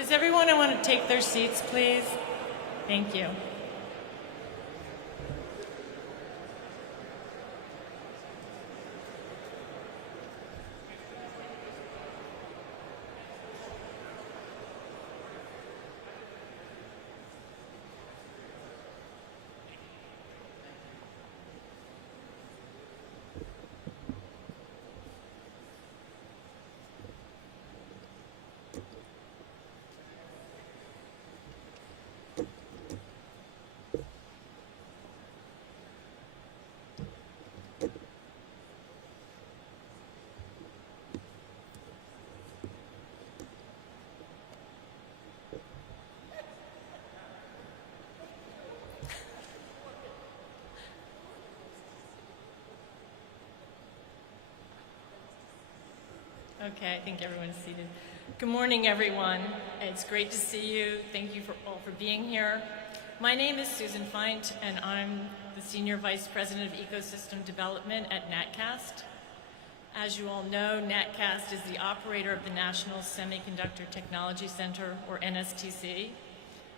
Does everyone want to take their seats, please? Thank you. Okay, I think everyone's seated. Good morning, everyone. It's great to see you. Thank you all for being here. My name is Susan Feint, and I'm the Senior Vice President of Ecosystem Development at NatCast. As you all know, NatCast is the operator of the National Semiconductor Technology Center, or NSTC.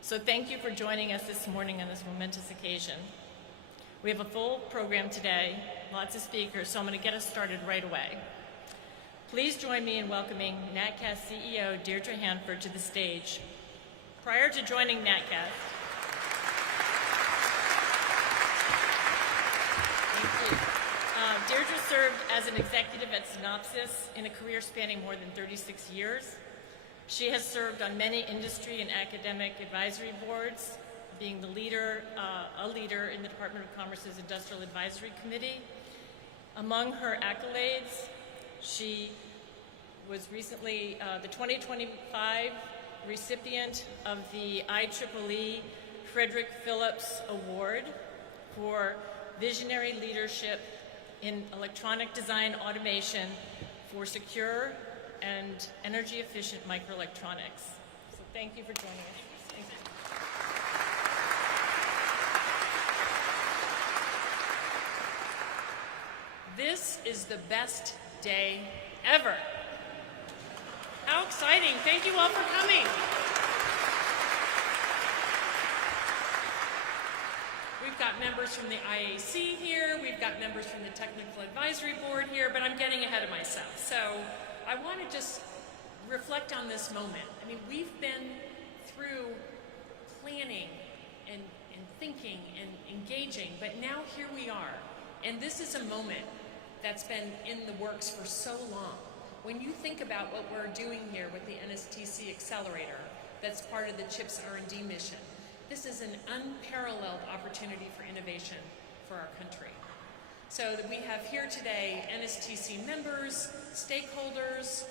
So thank you for joining us this morning on this momentous occasion. We have a full program today, lots of speakers, so I'm going to get us started right away. Please join me in welcoming NatCast CEO Deirdre Hanford to the stage. Prior to joining NatCast, Deirdre served as an executive at Synopsys in a career spanning more than 36 years. She has served on many industry and academic advisory boards, being a leader in the Department of Commerce's Industrial Advisory Committee. Among her accolades, she was recently the 2025 recipient of the IEEE Frederick Phillips Award for Visionary Leadership in Electronic Design Automation for Secure and Energy-Efficient Microelectronics. So thank you for joining us. Thank you. This is the best day ever. How exciting. Thank you all for coming. We've got members from the IAC here, we've got members from the Technical Advisory Board here, but I'm getting ahead of myself. So I want to just reflect on this moment. I mean, we've been through planning and thinking and engaging, but now here we are. And this is a moment that's been in the works for so long. When you think about what we're doing here with the NSTC Accelerator, that's part of the CHIPS R&D mission, this is an unparalleled opportunity for innovation for our country. So that we have here today NSTC members, stakeholders,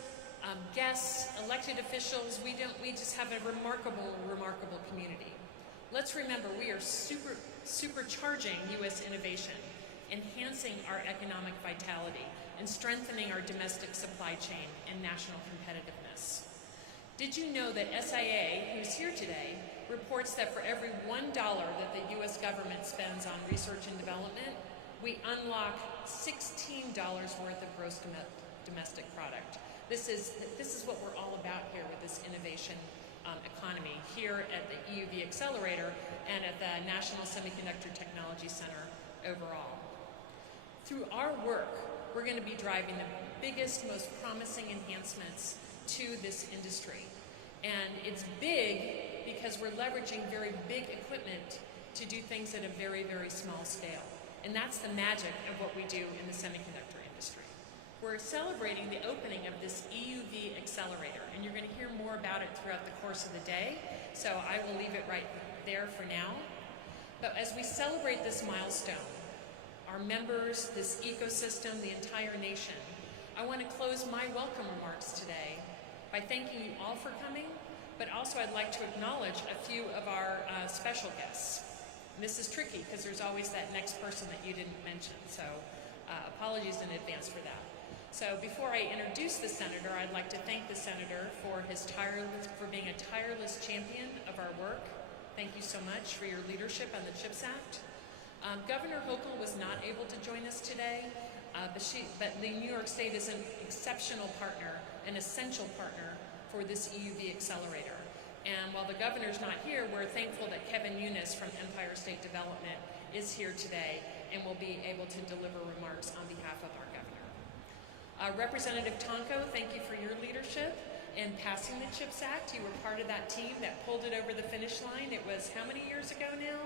guests, elected officials. We just have a remarkable, remarkable community. Let's remember, we are supercharging U.S. innovation, enhancing our economic vitality, and strengthening our domestic supply chain and national competitiveness. Did you know that SIA, who's here today, reports that for every $1 that the U.S. government spends on research and development, we unlock $16 worth of gross domestic product. This is what we're all about here with this innovation economy here at the EUV Accelerator and at the National Semiconductor Technology Center overall. Through our work, we're going to be driving the biggest, most promising enhancements to this industry. And it's big because we're leveraging very big equipment to do things at a very, very small scale. And that's the magic of what we do in the semiconductor industry. We're celebrating the opening of this EUV Accelerator, and you're going to hear more about it throughout the course of the day, so I will leave it right there for now. But as we celebrate this milestone, our members, this ecosystem, the entire nation, I want to close my welcome remarks today by thanking you all for coming, but also I'd like to acknowledge a few of our special guests. And this is tricky because there's always that next person that you didn't mention, so apologies in advance for that. So before I introduce the Senator, I'd like to thank the Senator for being a tireless champion of our work. Thank you so much for your leadership on the CHIPS Act. Governor Hochul was not able to join us today, but the New York State is an exceptional partner, an essential partner for this EUV Accelerator. And while the governor's not here, we're thankful that Kevin Eunice from Empire State Development is here today and will be able to deliver remarks on behalf of our governor. Representative Tonko, thank you for your leadership in passing the CHIPS Act. You were part of that team that pulled it over the finish line. It was how many years ago now?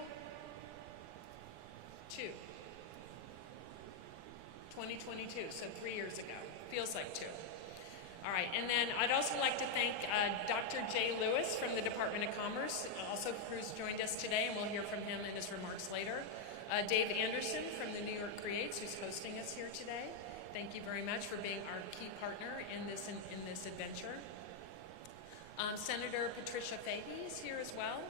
2022, so 3 years ago. Feels like 2. All right, and then I'd also like to thank Dr. Jay Lewis from the Department of Commerce, also who's joined us today, and we'll hear from him in his remarks later. Dave Anderson from the New York Creates, who's hosting us here today. Thank you very much for being our key partner in this adventure. Senator Patricia Fahey is here as well.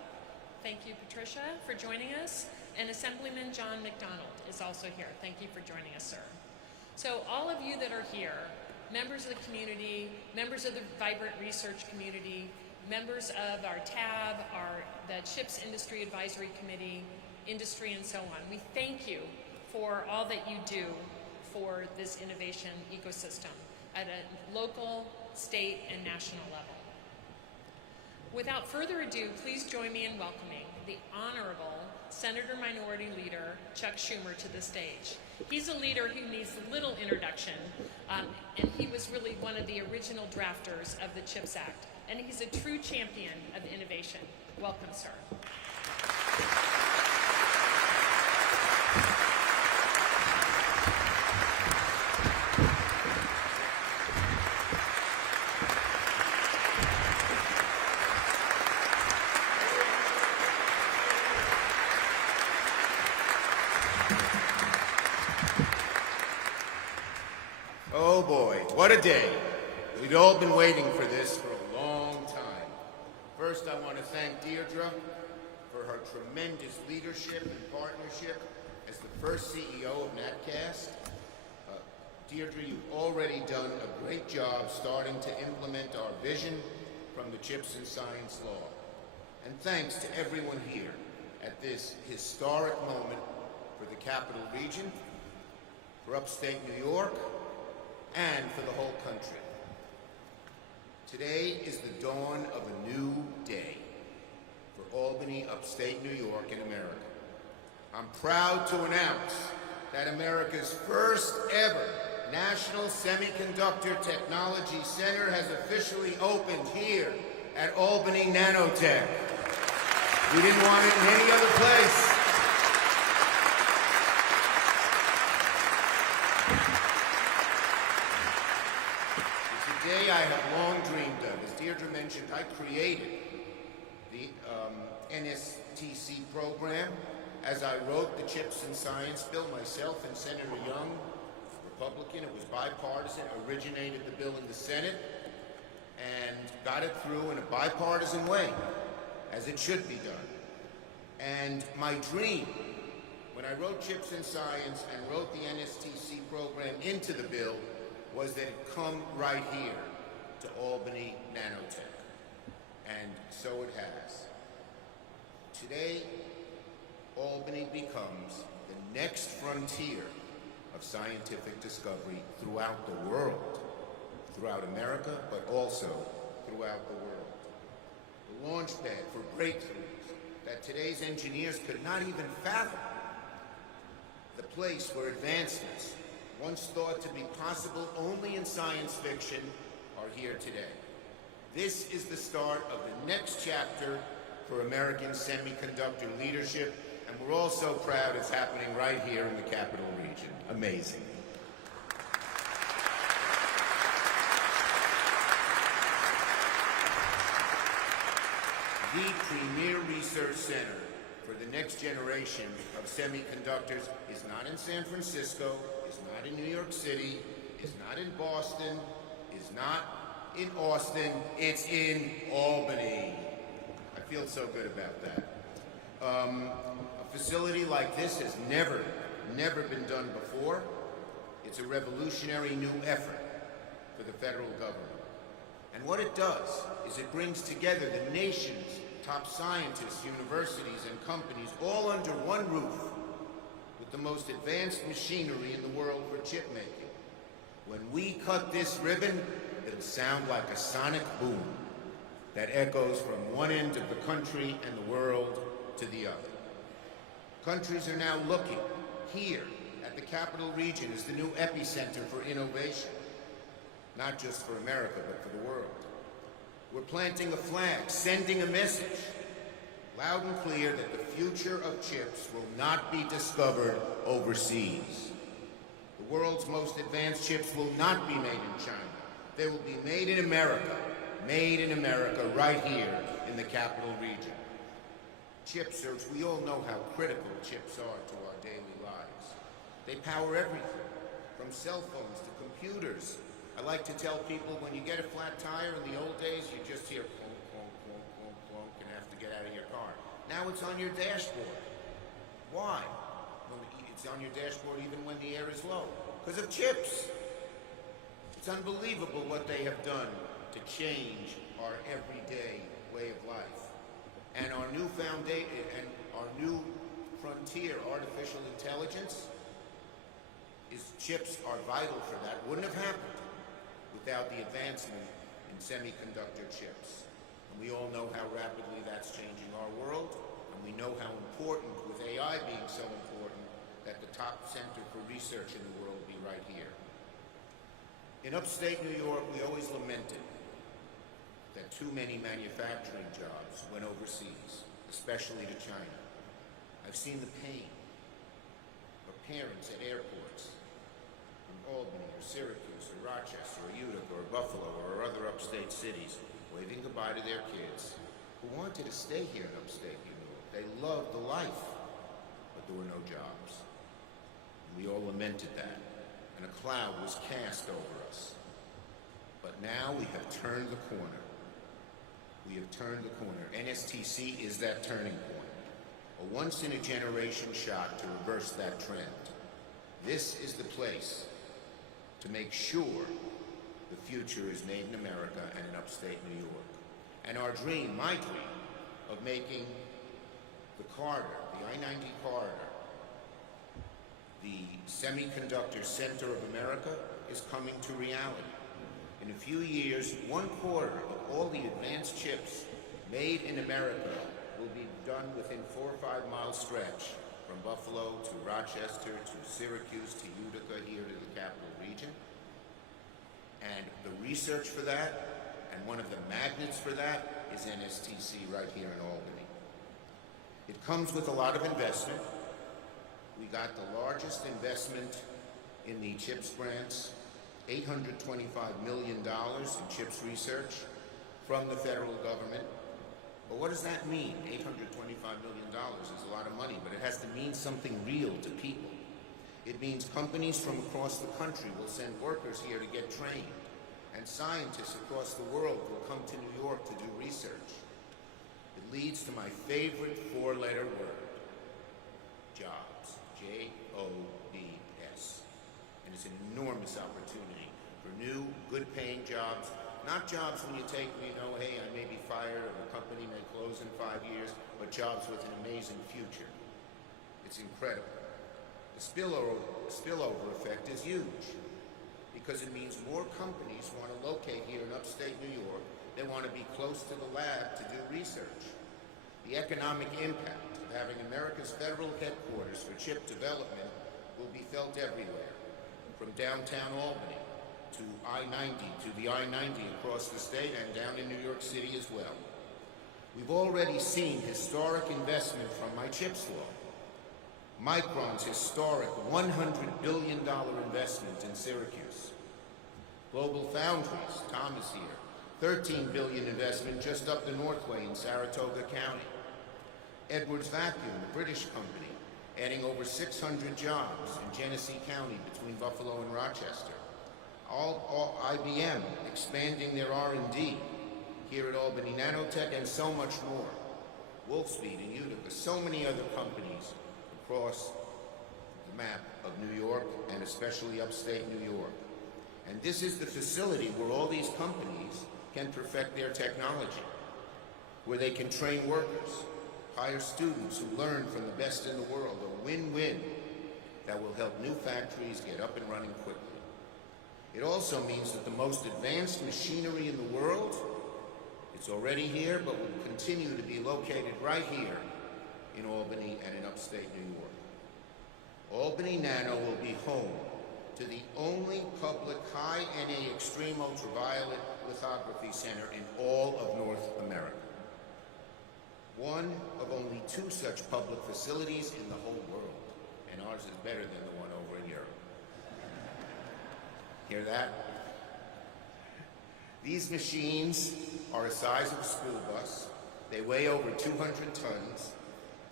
Thank you, Patricia, for joining us. And Assemblyman John McDonald is also here. Thank you for joining us, sir. So all of you that are here, members of the community, members of the Vibrant Research community, members of our TAB, the CHIPS Industry Advisory Committee, industry, and so on. We thank you for all that you do for this innovation ecosystem at a local, state, and national level. Without further ado, please join me in welcoming the Honorable Senator Minority Leader Chuck Schumer to the stage. He's a leader who needs little introduction, and he was really one of the original drafters of the CHIPS Act, and he's a true champion of innovation. Welcome, sir. Oh boy, what a day. We'd all been waiting for this for a long time. First, I want to thank Deirdre for her tremendous leadership and partnership as the first CEO of NatCast. Deirdre, you've already done a great job starting to implement our vision from the CHIPS and Science Law. And thanks to everyone here at this historic moment for the Capital Region, for upstate New York, and for the whole country. Today is the dawn of a new day for Albany, upstate New York, and America. I'm proud to announce that America's first ever National Semiconductor Technology Center has officially opened here at Albany Nanotech. We didn't want it in any other place. Today I have long dreamed of. As Deirdre mentioned, I created the NSTC program as I wrote the CHIPS and Science bill. Myself and Senator Young, Republican, it was bipartisan, originated the bill in the Senate and got it through in a bipartisan way, as it should be done. And my dream, when I wrote CHIPS and Science and wrote the NSTC program into the bill, was that it come right here to Albany Nanotech. And so it has. Today, Albany becomes the next frontier of scientific discovery throughout the world, throughout America, but also throughout the world. The launchpad for breakthroughs that today's engineers could not even fathom. The place where advancements once thought to be possible only in science fiction are here today. This is the start of the next chapter for American semiconductor leadership, and we're all so proud it's happening right here in the Capital Region. Amazing. The premier research center for the next generation of semiconductors is not in San Francisco, is not in New York City, is not in Boston, is not in Austin, it's in Albany. I feel so good about that. A facility like this has never been done before. It's a revolutionary new effort for the federal government. And what it does is it brings together the nation's top scientists, universities, and companies all under one roof with the most advanced machinery in the world for chip making. When we cut this ribbon, it'll sound like a sonic boom. that echoes from one end of the country and the world to the other. Countries are now looking here at the capital region as the new epicenter for innovation, not just for America, but for the world. We're planting a flag, sending a message, loud and clear, that the future of chips will not be discovered overseas. The world's most advanced chips will not be made in China. They will be made in America right here in the capital region. Chips are, we all know how critical chips are to our daily lives. They power everything, from cell phones to computers. I like to tell people, when you get a flat tire in the old days, you just hear clunk, clunk, clunk, clunk, clunk, and have to get out of your car. Now it's on your dashboard. Why? Well, it's on your dashboard even when the air is low. Because of chips. It's unbelievable what they have done to change our everyday way of life. And our new foundation and our new frontier, artificial intelligence, chips are vital for that. Wouldn't have happened without the advancement in semiconductor chips. And we all know how rapidly that's changing our world, and we know how important, with AI being so important, that the top center for research in the world be right here. In upstate New York, we always lamented that too many manufacturing jobs went overseas, especially to China. I've seen the pain of parents at airports in Albany or Syracuse or Rochester or Utica or Buffalo or other upstate cities waving goodbye to their kids who wanted to stay here in upstate New York. They loved the life, but there were no jobs. And we all lamented that, and a cloud was cast over us. But now we have turned the corner. We have turned the corner. NSTC is that turning point, a once-in-a-generation shot to reverse that trend. This is the place to make sure the future is made in America and in upstate New York. And our dream, my dream, of making the corridor, the I-90 corridor, the semiconductor center of America, is coming to reality. In a few years, 1/4 of all the advanced chips made in America will be done within 4 or 5 mile stretch from Buffalo to Rochester to Syracuse to Utica here to the capital region. And the research for that, and one of the magnets for that, is NSTC right here in Albany. It comes with a lot of investment. We got the largest investment in the CHIPS grants, $825 million in CHIPS research from the federal government. But what does that mean? $825 million is a lot of money, but it has to mean something real to people. It means companies from across the country will send workers here to get trained, and scientists across the world will come to New York to do research. It leads to my favorite 4-letter word, jobs, J-O-B-S. And it's an enormous opportunity for new, good-paying jobs, not jobs when you take, hey, I may be fired or the company may close in 5 years, but jobs with an amazing future. It's incredible. The spillover effect is huge because it means more companies want to locate here in upstate New York. They want to be close to the lab to do research. The economic impact of having America's federal headquarters for chip development will be felt everywhere, from downtown Albany to I-90, to the I-90 across the state and down in New York City as well. We've already seen historic investment from my CHIPS law. Micron's historic $100 billion investment in Syracuse. Global Foundries, Tom is here, $13 billion investment just up the Northway in Saratoga County. Edwards Vacuum, the British company, adding over 600 jobs in Genesee County between Buffalo and Rochester. IBM expanding their R&D here at Albany Nanotech, and so much more. Wolfspeed in Utica, so many other companies across the map of New York, and especially upstate New York. And this is the facility where all these companies can perfect their technology, where they can train workers, hire students who learn from the best in the world, a win-win that will help new factories get up and running quickly. It also means that the most advanced machinery in the world, it's It's already here, but will continue to be located right here in Albany and in upstate New York. Albany Nano will be home to the only public high-NA extreme ultraviolet lithography center in all of North America. One of only 2 such public facilities in the whole world, and ours is better than the one over in Europe. Hear that? These machines are the size of a school bus. They weigh over 200 tons.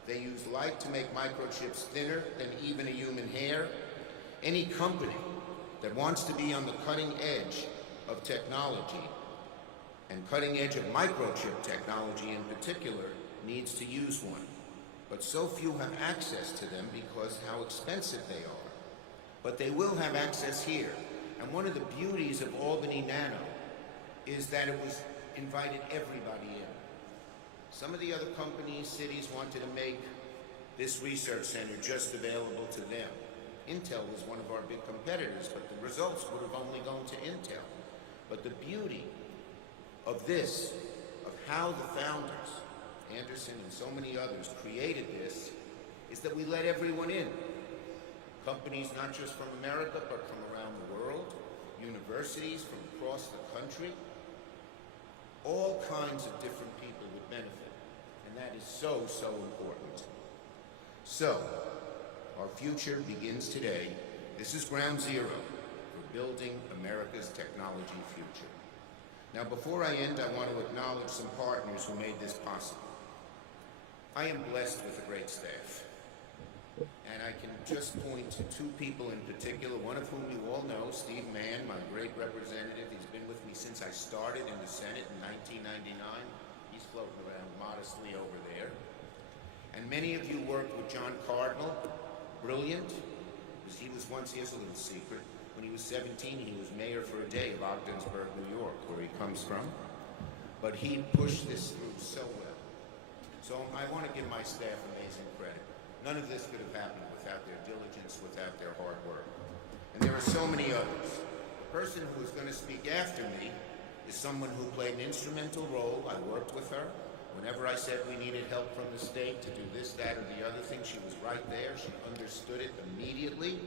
They use light to make microchips thinner than even a human hair. Any company that wants to be on the cutting edge of technology, and cutting edge of microchip technology in particular, needs to use one. But so few have access to them because how expensive they are. But they will have access here. And one of the beauties of Albany Nano is that it was invited everybody in. Some of the other companies, cities wanted to make this research center just available to them. Intel was one of our big competitors, but the results would have only gone to Intel. But the beauty of this, of how the founders, Anderson and so many others, created this, is that we let everyone in. Companies not just from America, but from around the world, universities from across the country, all kinds of different people would benefit. And that is so, so important. So, our future begins today. This is ground zero for building America's technology future. Now, before I end, I want to acknowledge some partners who made this possible. I am blessed with a great staff. And I can just point to 2 people in particular, one of whom you all know, Steve Mann, my great representative. He's been with me since I started in the Senate in 1999. He's floating around modestly over there. And many of you worked with John Cardinal, brilliant, because he was once, here's a little secret, when he was 17, he was mayor for a day of Ogdensburg, New York, where he comes from. But he pushed this through so well. So I want to give my staff amazing credit. None of this could have happened without their diligence, without their hard work. And there are so many others. The person who is going to speak after me is someone who played an instrumental role. I worked with her. Whenever I said we needed help from the state to do this, that, or the other thing, she was right there. She understood it immediately.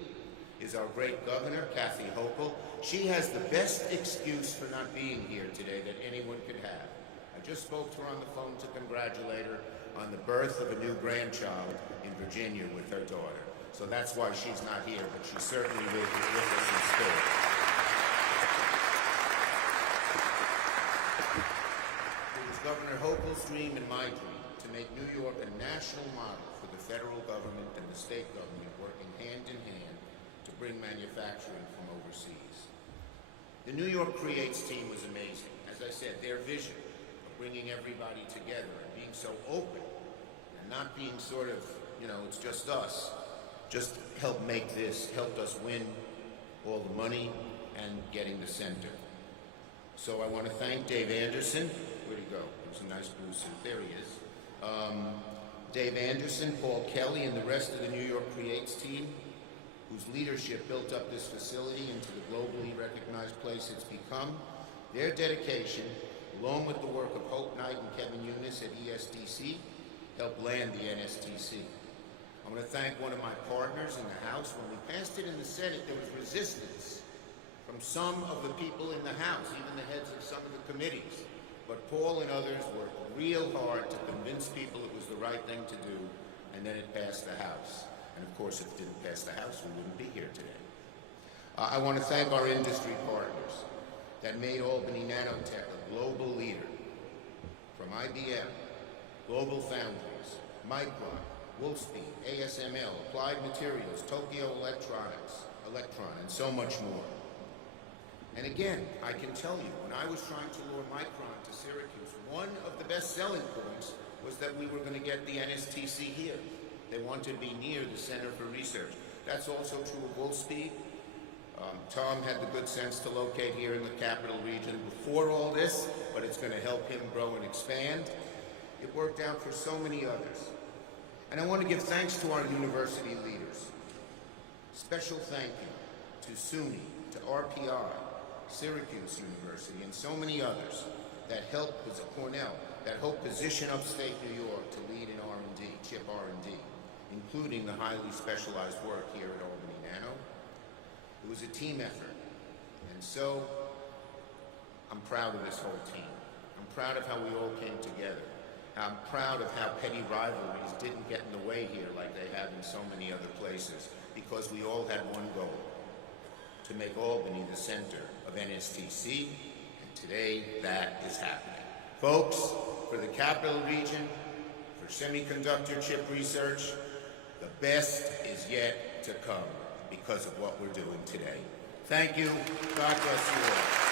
Is our great governor, Kathy Hochul. She has the best excuse for not being here today that anyone could have. I just spoke to her on the phone to congratulate her on the birth of a new grandchild in Virginia with her daughter. So that's why she's not here, but she certainly will be with us in spirit. It was Governor Hochul's dream and my dream to make New York a national model for the federal government and the state government working hand in hand to bring manufacturing from overseas. The New York Creates team was amazing. As I said, their vision of bringing everybody together and being so open and not being sort of, you know, it's just us, just helped make this, helped us win all the money and getting the center. So I want to thank Dave Anderson. Where'd he go? It was a nice blue suit. There he is. Dave Anderson, Paul Kelly, and the rest of the New York Creates team, whose leadership built up this facility into the globally recognized place it's become. Their dedication, along with the work of Hope Knight and Kevin Eunice at ESDC, helped land the NSTC. I want to thank one of my partners in the House. When we passed it in the Senate, there was resistance from some of the people in the House, even the heads of some of the committees. But Paul and others worked real hard to convince people it was the right thing to do, and then it passed the House. And of course, if it didn't pass the House, we wouldn't be here today. I want to thank our industry partners that made Albany Nanotech a global leader, from IBM, Global Foundries, Micron, Wolfspeed, ASML, Applied Materials, Tokyo Electron, and so much more. And again, I can tell you, when I was trying to lure Micron to Syracuse, one of the best selling points was that we were going to get the NSTC here. They wanted to be near the Center for Research. That's also true of Wolfspeed. Tom had the good sense to locate here in the capital region before all this, but it's going to help him grow and expand. It worked out for so many others. And I want to give thanks to our university leaders. Special thank you to SUNY, to RPI, Syracuse University, and so many others that helped, was at Cornell, that helped position upstate New York to lead in R&D, chip R&D, including the highly specialized work here at Albany Nano. It was a team effort. And so, I'm proud of this whole team. I'm proud of how we all came together. I'm proud of how petty rivalries didn't get in the way here like they have in so many other places, because we all had one goal: to make Albany the center of NSTC, and today that is happening. Folks, for the Capital Region, for semiconductor chip research, the best is yet to come because of what we're doing today. Thank you. God bless you all.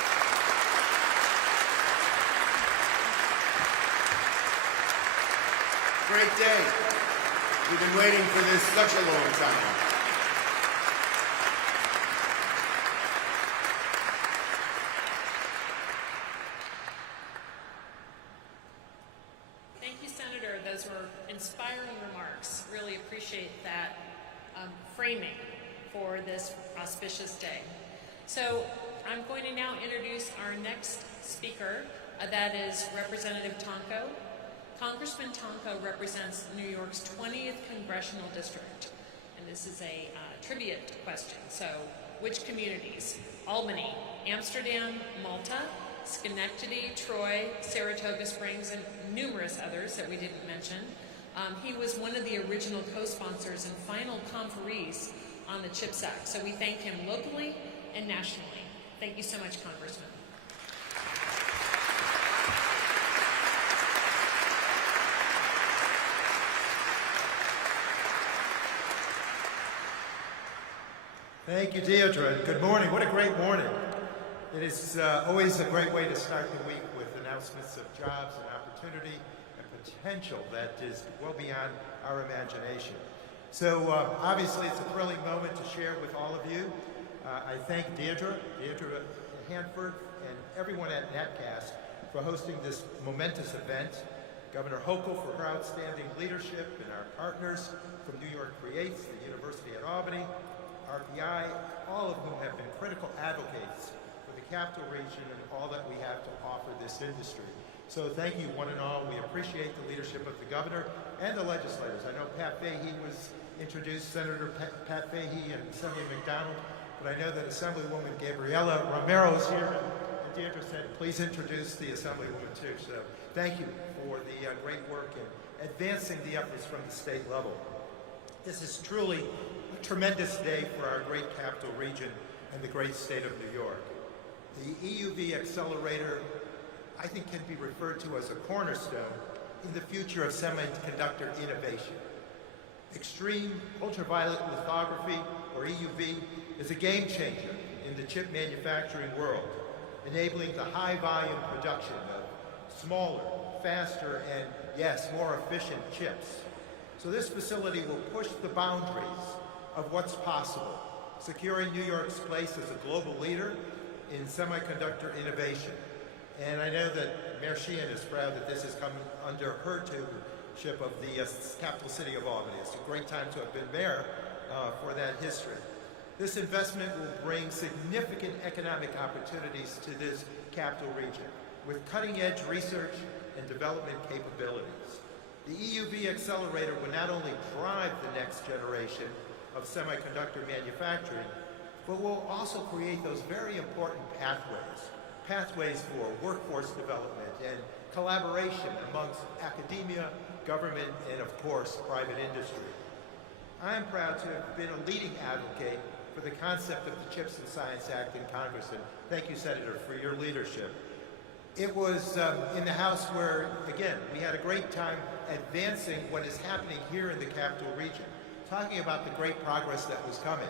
Great day. We've been waiting for this such a long time. Thank you, Senator. Those were inspiring remarks. Really appreciate that framing for this auspicious day. So I'm going to now introduce our next speaker. That is Representative Tonko. Congressman Tonko represents New York's 20th Congressional District. And this is a trivia question. So, which communities? Albany, Amsterdam, Malta, Schenectady, Troy, Saratoga Springs, and numerous others that we didn't mention. He was one of the original co-sponsors and final conferees on the CHIPS Act. So we thank him locally and nationally. Thank you so much, Congressman. Thank you, Deirdre. Good morning. What a great morning. It is always a great way to start the week with announcements of jobs and opportunity and potential that is well beyond our imagination. So obviously it's a thrilling moment to share with all of you. I thank Deirdre Hanford, and everyone at Netcast for hosting this momentous event, Governor Hochul for her outstanding leadership, and our partners from New York Creates, the University at Albany, RPI, all of whom have been critical advocates for the Capital Region and all that we have to offer this industry. So thank you, one and all. We appreciate the leadership of the governor and the legislators. I know Pat Fahey was introduced, Senator Pat Fahey and Assemblyman McDonald, but I know that Assemblywoman Gabriela Romero is here, and Deirdre said, please introduce the Assemblywoman too. So thank you for the great work in advancing the efforts from the state level. This is truly a tremendous day for our great capital region and the great state of New York. The EUV accelerator, I think, can be referred to as a cornerstone in the future of semiconductor innovation. Extreme ultraviolet lithography, or EUV, is a game changer in the chip manufacturing world, enabling the high volume production of smaller, faster, and yes, more efficient chips. So this facility will push the boundaries of what's possible, securing New York's place as a global leader in semiconductor innovation. And I know that Mayor Sheehan is proud that this has come under her tutorship of the capital city of Albany. It's a great time to have been mayor for that history. This investment will bring significant economic opportunities to this capital region with cutting-edge research and development capabilities. The EUV accelerator will not only drive the next generation of semiconductor manufacturing, but will also create those very important pathways for workforce development and collaboration amongst academia, government, and of course, private industry. I am proud to have been a leading advocate for the concept of the CHIPS and Science Act in Congress, and thank you, Senator, for your leadership. It was in the House where, again, we had a great time advancing what is happening here in the capital region, talking about the great progress that was coming.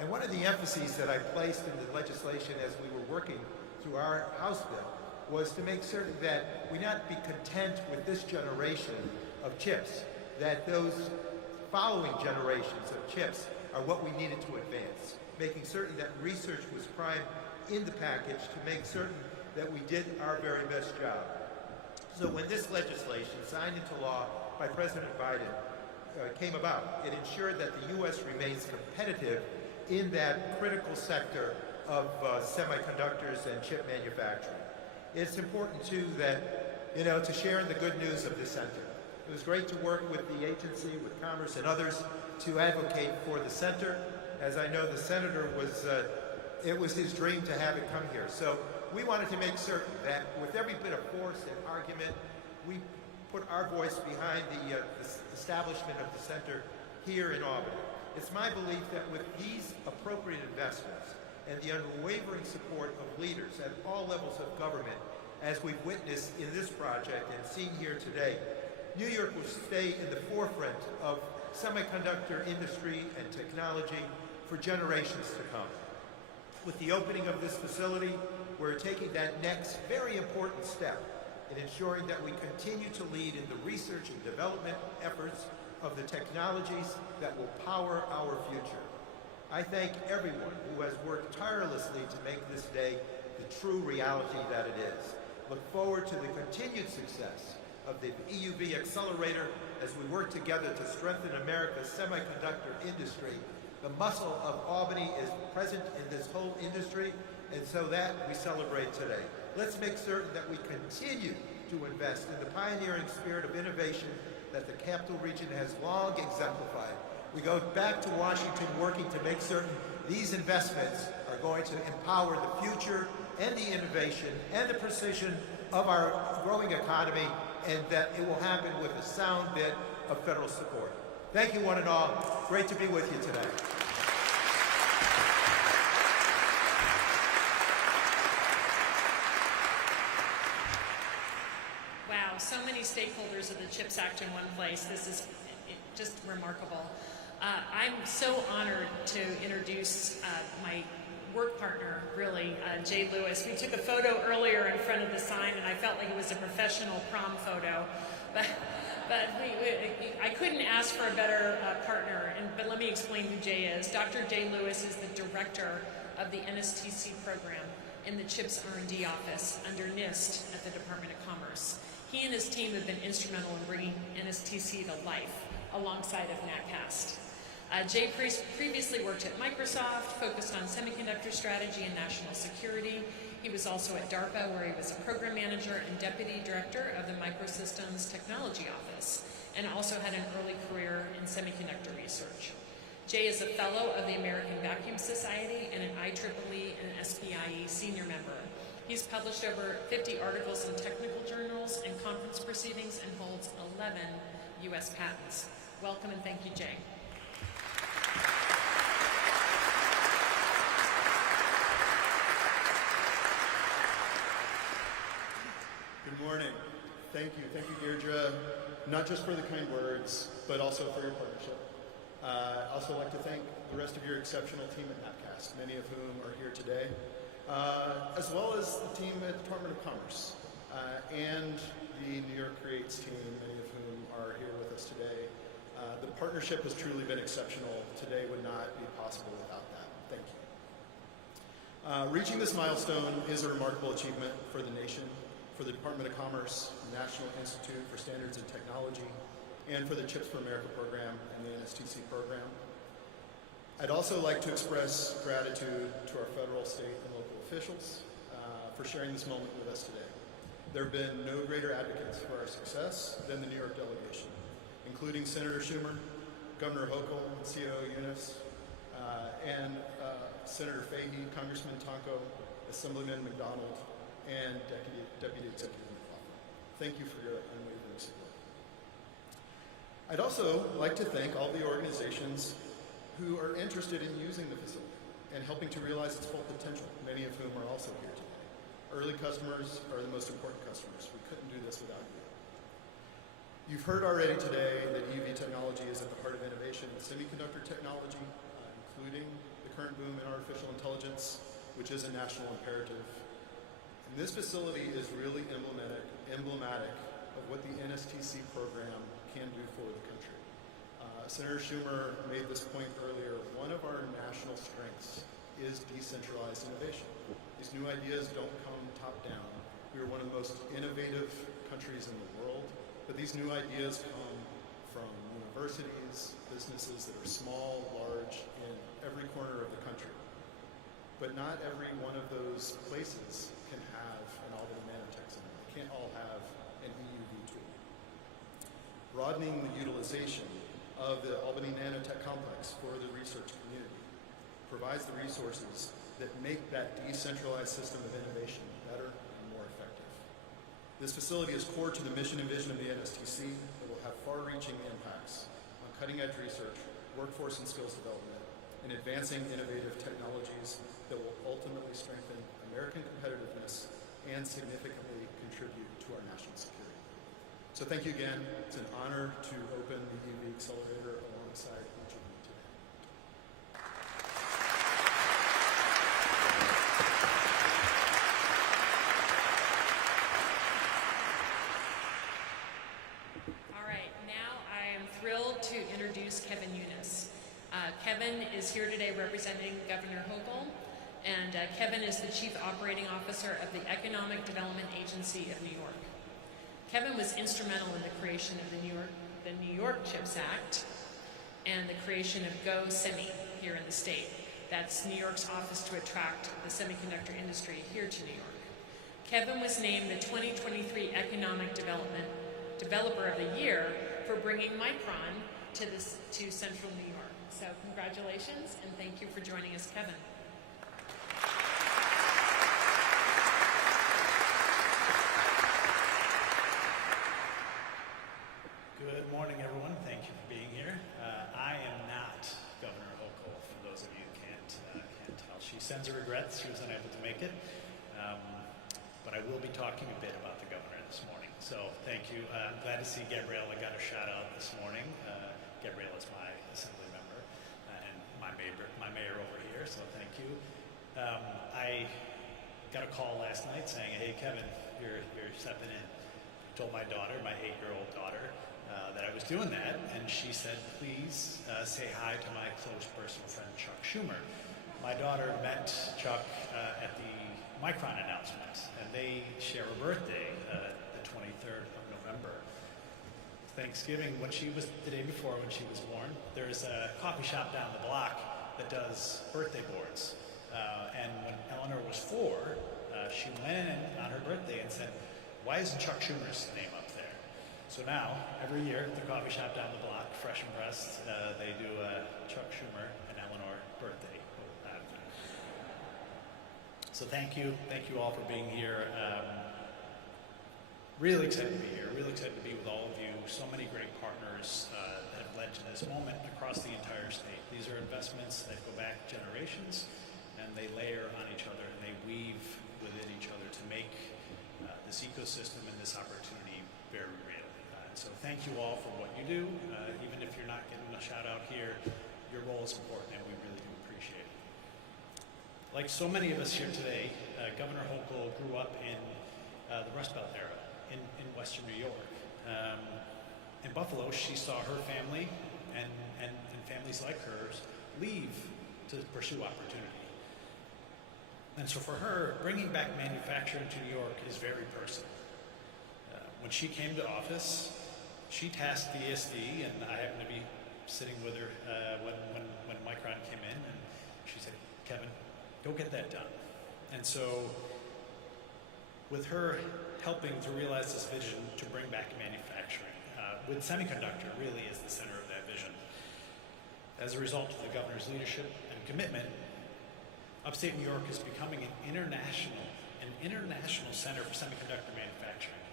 And one of the emphases that I placed in the legislation as we were working through our House bill was to make certain that we not be content with this generation of chips, that those following generations of chips are what we needed to advance, making certain that research was primed in the package to make certain that we did our very best job. So when this legislation, signed into law by President Biden, came about, it ensured that the U.S. remains competitive in that critical sector of semiconductors and chip manufacturing. it's important too that, to share in the good news of this center. It was great to work with the agency, with Commerce and others to advocate for the center. As I know, the senator it was his dream to have it come here. So we wanted to make certain that with every bit of force and argument, we put our voice behind the establishment of the center here in Albany. It's my belief that with these appropriate investments and the unwavering support of leaders at all levels of government, as we've witnessed in this project and seen here today, New York will stay in the forefront of semiconductor industry and technology for generations to come. With the opening of this facility, we're taking that next very important step in ensuring that we continue to lead in the research and development efforts of the technologies that will power our future. I thank everyone who has worked tirelessly to make this day the true reality that it is. Look forward to the continued success of the EUV accelerator as we work together to strengthen America's semiconductor industry. The muscle of Albany is present in this whole industry, and so that we celebrate today. Let's make certain that we continue to invest in the pioneering spirit of innovation that the Capital Region has long exemplified. We go back to Washington working to make certain these investments are going to empower the future and the innovation and the precision of our growing economy, and that it will happen with a sound bit of federal support. Thank you, one and all. Great to be with you today. Wow, so many stakeholders of the CHIPS Act in one place. This is just remarkable. I'm so honored to introduce my work partner, really, Jay Lewis. We took a photo earlier in front of the sign, and I felt like it was a professional prom photo. But I couldn't ask for a better partner, but let me explain who Jay is. Dr. Jay Lewis is the director of the NSTC program in the CHIPS R&D office under NIST at the Department of Commerce. He and his team have been instrumental in bringing NSTC to life alongside of NatCast. Jay previously worked at Microsoft, focused on semiconductor strategy and national security. He was also at DARPA, where he was a program manager and deputy director of the Microsystems Technology Office, and also had an early career in semiconductor research. Jay is a fellow of the American Vacuum Society and an IEEE and SPIE senior member. He's published over 50 articles in technical journals and conference proceedings and holds 11 U.S. patents. Welcome and thank you, Jay. Good morning. Thank you, Deirdre, not just for the kind words, but also for your partnership. I'd also like to thank the rest of your exceptional team at NatCast, many of whom are here today, as well as the team at the Department of Commerce, and the New York Creates team, many of whom are here with us today. The partnership has truly been exceptional. Today would not be possible without that. Thank you. Reaching this milestone is a remarkable achievement for the nation, for the Department of Commerce, the National Institute for Standards and Technology, and for the CHIPS for America program and the NSTC program. I'd also like to express gratitude to our federal, state, and local officials for sharing this moment with us today. There have been no greater advocates for our success than the New York delegation, including Senator Schumer, Governor Hochul, CEO Yunus, and Senator Fahey, Congressman Tonko, Assemblyman McDonald, and Deputy Executive McLaughlin. Thank you for your unwavering support. I'd also like to thank all the organizations who are interested in using the facility and helping to realize its full potential, many of whom are also here today. Early customers are the most important customers. We couldn't do this without you. You've heard already today that EUV technology is at the heart of innovation in semiconductor technology, including the current boom in artificial intelligence, which is a national imperative. And this facility is really emblematic of what the NSTC program can do for the country. Senator Schumer made this point earlier. One of our national strengths is decentralized innovation. These new ideas don't come top down. We are one of the most innovative countries in the world, but these new ideas come from universities, businesses that are small, large, in every corner of the country. But not every one of those places can have an Albany Manitowoc can't all have an EUV tool. Broadening the utilization of the Albany Nanotech Complex for the research community provides the resources that make that decentralized system of innovation better and more effective. This facility is core to the mission and vision of the NSTC that will have far-reaching impacts on cutting-edge research, workforce and skills development, and advancing innovative technologies that will ultimately strengthen American competitiveness and significantly contribute to our national security. So thank you again. It's an honor to open the EUV Accelerator alongside each of you today. All right, now I am thrilled to introduce Kevin Eunice. Kevin is here today representing Governor Hochul, and Kevin is the Chief Operating Officer of the Economic Development Agency of New York. Kevin was instrumental in the creation of the New York CHIPS Act and the creation of Go Semi here in the state. That's New York's office to attract the semiconductor industry here to New York. Kevin was named the 2023 Economic Developer of the Year for bringing Micron to Central New York. So congratulations, and thank you for joining us, Kevin. Good morning, everyone. Thank you for being here. I am not Governor Hochul, for those of you who can't tell. She sends her regrets. She was unable to make it. But I will be talking a bit about the governor this morning. So thank you. I'm glad to see Gabriella got a shout out this morning. Gabriella is my assembly member and my mayor over here, so thank you. I got a call last night saying, hey, Kevin, you're stepping in. I told my daughter, my 8-year-old daughter, that I was doing that, and she said, please say hi to my close personal friend, Chuck Schumer. My daughter met Chuck at the Micron announcement, and they share a birthday, the 23rd of November. Thanksgiving, the day before when she was born, there's a coffee shop down the block that does birthday boards. And when Eleanor was 4, she went in on her birthday and said, why isn't Chuck Schumer's name up there? So now, every year at the coffee shop down the block, Fresh and Pressed, they do a Chuck Schumer and Eleanor birthday. So thank you all for being here. Really excited to be here, really excited to be with all of you. So many great partners that have led to this moment across the entire state. These are investments that go back generations, and they layer on each other, and they weave within each other to make this ecosystem and this opportunity very real. So thank you all for what you do. Even if you're not getting a shout out here, your role is important, and we really do appreciate it. Like so many of us here today, Governor Hochul grew up in the Rust Belt era in Western New York. In Buffalo, she saw her family and families like hers leave to pursue opportunity. And so for her, bringing back manufacturing to New York is very personal. When she came to office, she tasked the ESD, and I happened to be sitting with her when Micron came in, and she said, Kevin, go get that done. And so with her helping to realize this vision to bring back manufacturing, with semiconductor really is the center of that vision. As a result of the governor's leadership and commitment, upstate New York is becoming an international center for semiconductor manufacturing,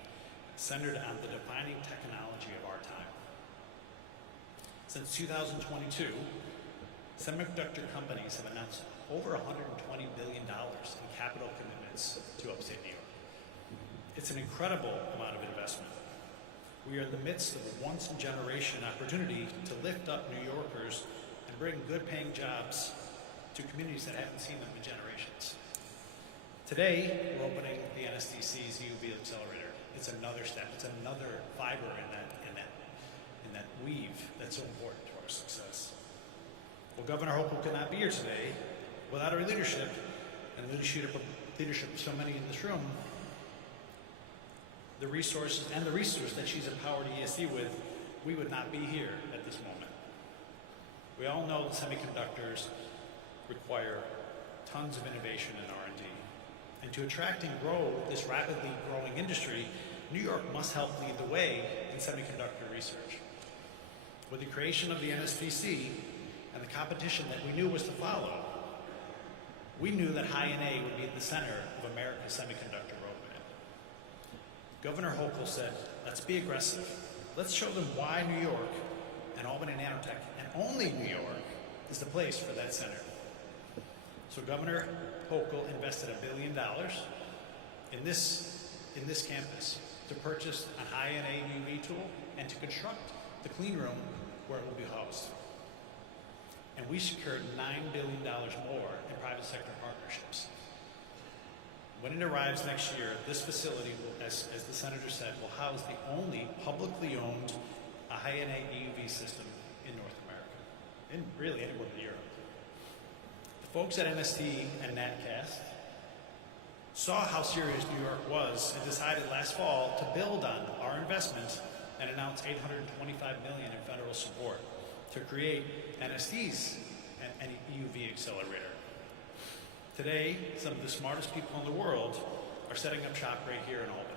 centered on the defining technology of our time. Since 2022, semiconductor companies have announced over $120 billion in capital commitments to upstate New York. It's an incredible amount of investment. We are in the midst of a once-in-generation opportunity to lift up New Yorkers and bring good-paying jobs to communities that haven't seen them in generations. Today, we're opening the NSTC's EUV Accelerator. It's another step. It's another fiber in that weave that's so important to our success. Well, Governor Hochul could not be here today without our leadership and the leadership of so many in this room. The resources that she's empowered ESD with, we would not be here at this moment. We all know that semiconductors require tons of innovation and R&D, And to attract and grow this rapidly growing industry, New York must help lead the way in semiconductor research. With the creation of the NSTC and the competition that we knew was to follow, we knew that high NA would be at the center of America's semiconductor roadmap. Governor Hochul said, let's be aggressive. Let's show them why New York and Albany Nanotech, and only New York, is the place for that center. So Governor Hochul invested $1 billion in this campus to purchase a high NA UV tool and to construct the clean room where it will be housed. And we secured $9 billion more in private sector partnerships. When it arrives next year, this facility will, as the Senator said, will house the only publicly owned high NA EUV system in North America, and really anywhere in Europe. The folks at NST and NatCast saw how serious New York was and decided last fall to build on our investment and announce $825 million in federal support to create NST's an EUV accelerator. Today, some of the smartest people in the world are setting up shop right here in Albany.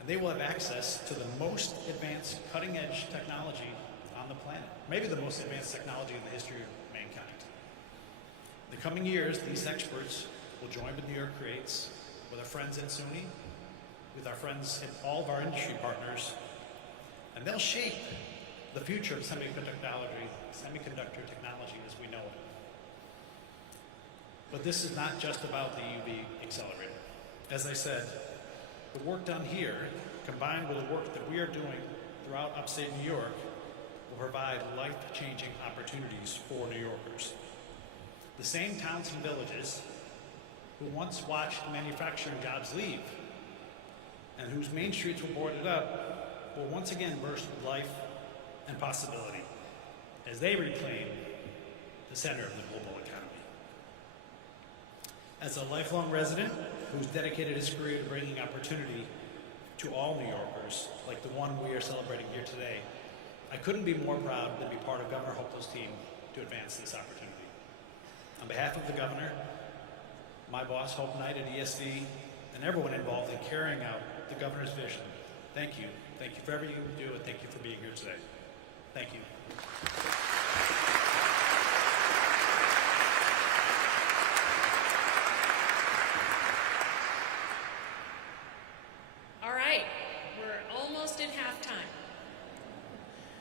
And they will have access to the most advanced cutting-edge technology on the planet, maybe the most advanced technology in the history of mankind. In the coming years, these experts will join with New York Creates, with our friends in SUNY, with our friends in all of our industry partners, and they'll shape the future of semiconductor technology as we know it. But this is not just about the UV accelerator. As I said, the work done here, combined with the work that we are doing throughout upstate New York, will provide life-changing opportunities for New Yorkers. The same towns and villages who once watched manufacturing jobs leave and whose main streets were boarded up will once again burst with life and possibility as they reclaim the center of the global economy. As a lifelong resident who's dedicated his career to bringing opportunity to all New Yorkers, like the one we are celebrating here today, I couldn't be more proud to be part of Governor Hochul's team to advance this opportunity. On behalf of the Governor, my boss, Hope Knight at ESD, and everyone involved in carrying out the Governor's vision, thank you. Thank you for everything you do, and thank you for being here today. Thank you. All right, we're almost in halftime.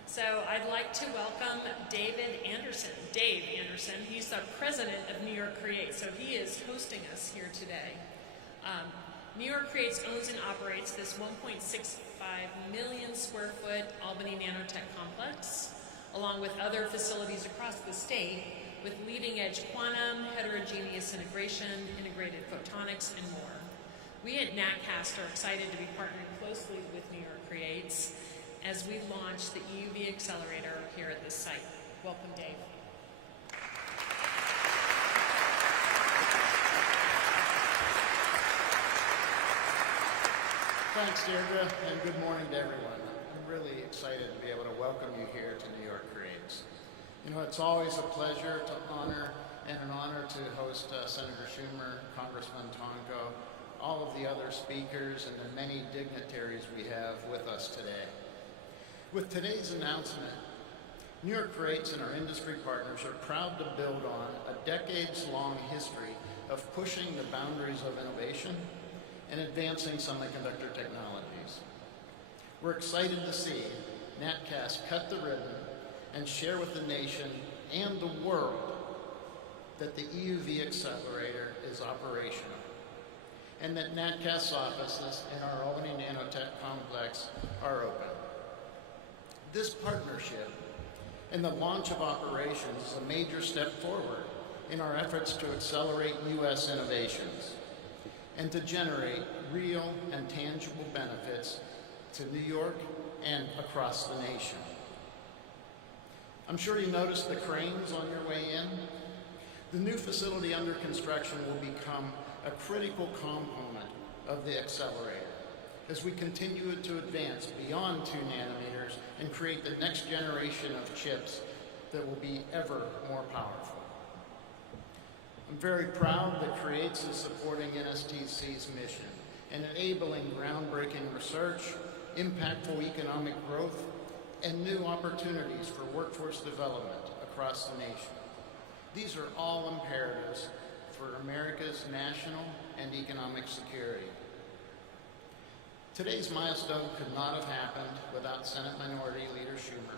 So I'd like to welcome David Anderson. Dave Anderson, he's the president of New York Creates, so he is hosting us here today. New York Creates owns and operates this 1.65 million square foot Albany Nanotech complex, along with other facilities across the state with leading edge quantum, heterogeneous integration, integrated photonics, and more. We at NatCast are excited to be partnering closely with New York Creates as we launch the EUV accelerator here at this site. Welcome, Dave. Thanks, Deirdre, and good morning to everyone. I'm really excited to be able to welcome you here to New York Creates. You know, it's always a pleasure to honor and an honor to host Senator Schumer, Congressman Tonko, all of the other speakers, and the many dignitaries we have with us today. With today's announcement, New York Creates and our industry partners are proud to build on a decades-long history of pushing the boundaries of innovation and advancing semiconductor technologies. We're excited to see NatCast cut the ribbon and share with the nation and the world that the EUV accelerator is operational, and that NatCast's offices in our Albany Nanotech complex are open. This partnership and the launch of operations is a major step forward in our efforts to accelerate U.S. innovations and to generate real and tangible benefits to New York and across the nation. I'm sure you noticed the cranes on your way in. The new facility under construction will become a critical component of the accelerator as we continue to advance beyond 2 nanometers and create the next generation of chips that will be ever more powerful. I'm very proud that CREATES is supporting NSTC's mission and enabling groundbreaking research, impactful economic growth, and new opportunities for workforce development across the nation. These are all imperatives for America's national and economic security. Today's milestone could not have happened without Senate Minority Leader Schumer.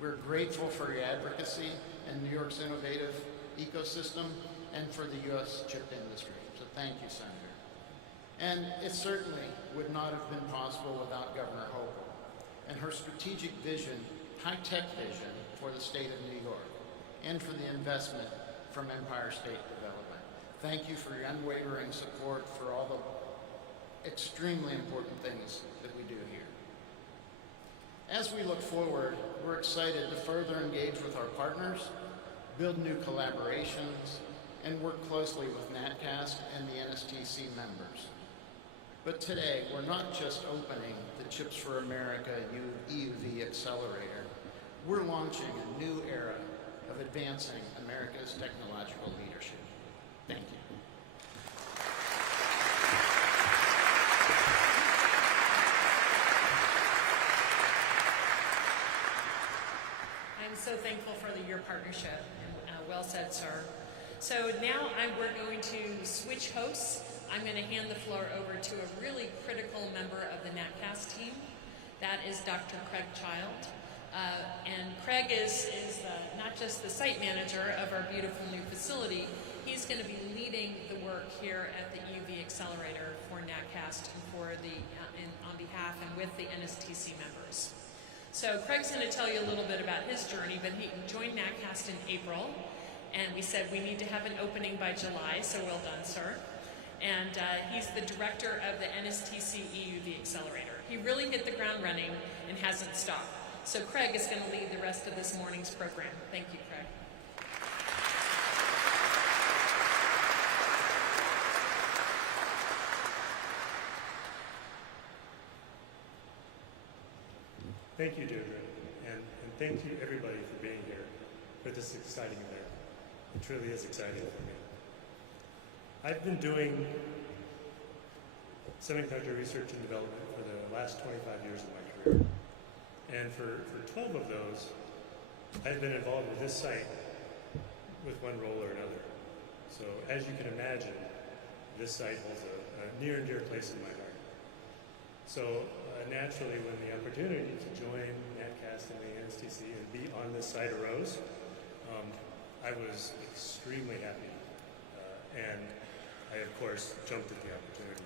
We're grateful for your advocacy and New York's innovative ecosystem and for the U.S. chip industry. So thank you, Senator. And it certainly would not have been possible without Governor Hochul and her strategic vision, high-tech vision for the state of New York and for the investment from Empire State Development. Thank you for your unwavering support for all the extremely important things that we do here. As we look forward, we're excited to further engage with our partners, build new collaborations, and work closely with NatCast and the NSTC members. But today, we're not just opening the Chips for America EUV Accelerator. We're launching a new era of advancing America's technological leadership. Thank you. I'm so thankful for your partnership, and well said, sir. So now we're going to switch hosts. I'm going to hand the floor over to a really critical member of the NatCast team. That is Dr. Craig Child. And Craig is not just the site manager of our beautiful new facility, he's going to be leading the work here at the EUV Accelerator for NatCast and for on behalf and with the NSTC members. So Craig's going to tell you a little bit about his journey, but he joined NatCast in April, and we said we need to have an opening by July, so well done, sir. And he's the director of the NSTC EUV Accelerator. He really hit the ground running and hasn't stopped. So Craig is going to lead the rest of this morning's program. Thank you, Craig. Thank you, Deirdre, and thank you everybody for being here for this exciting event. It truly is exciting for me. I've been doing semiconductor research and development for the last 25 years of my career. And for 12 of those, I've been involved with this site with one role or another. So as you can imagine, this site holds a near and dear place in my heart. So naturally, when the opportunity to join NatCast and the NSTC and be on this site arose, I was extremely happy. And I, of course, jumped at the opportunity.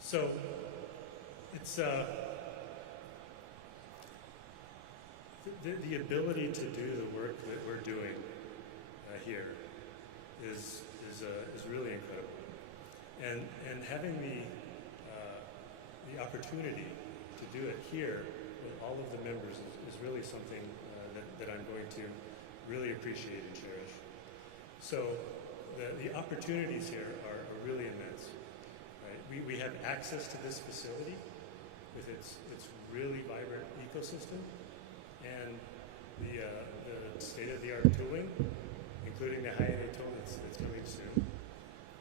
So it's the ability to do the work that we're doing here is really incredible, and having the opportunity to do it here with all of the members is really something that I'm going to really appreciate and cherish. So the opportunities here are really immense. Right? We have access to this facility with its really vibrant ecosystem and the state-of-the-art tooling, including the high-NA tool that's coming soon.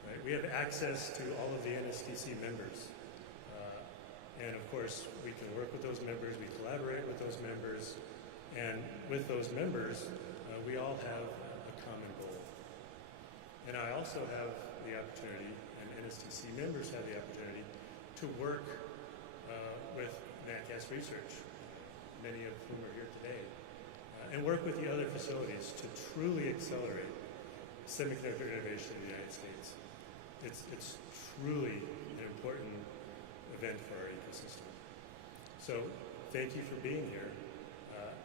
Right? We have access to all of the NSTC members. And of course, we can work with those members, we collaborate with those members, and with those members, we all have a common goal. And I also have the opportunity, and NSTC members have the opportunity, to work with NatCast research, many of whom are here today, and work with the other facilities to truly accelerate semiconductor innovation in the United States. It's truly an important event for our ecosystem. So thank you for being here.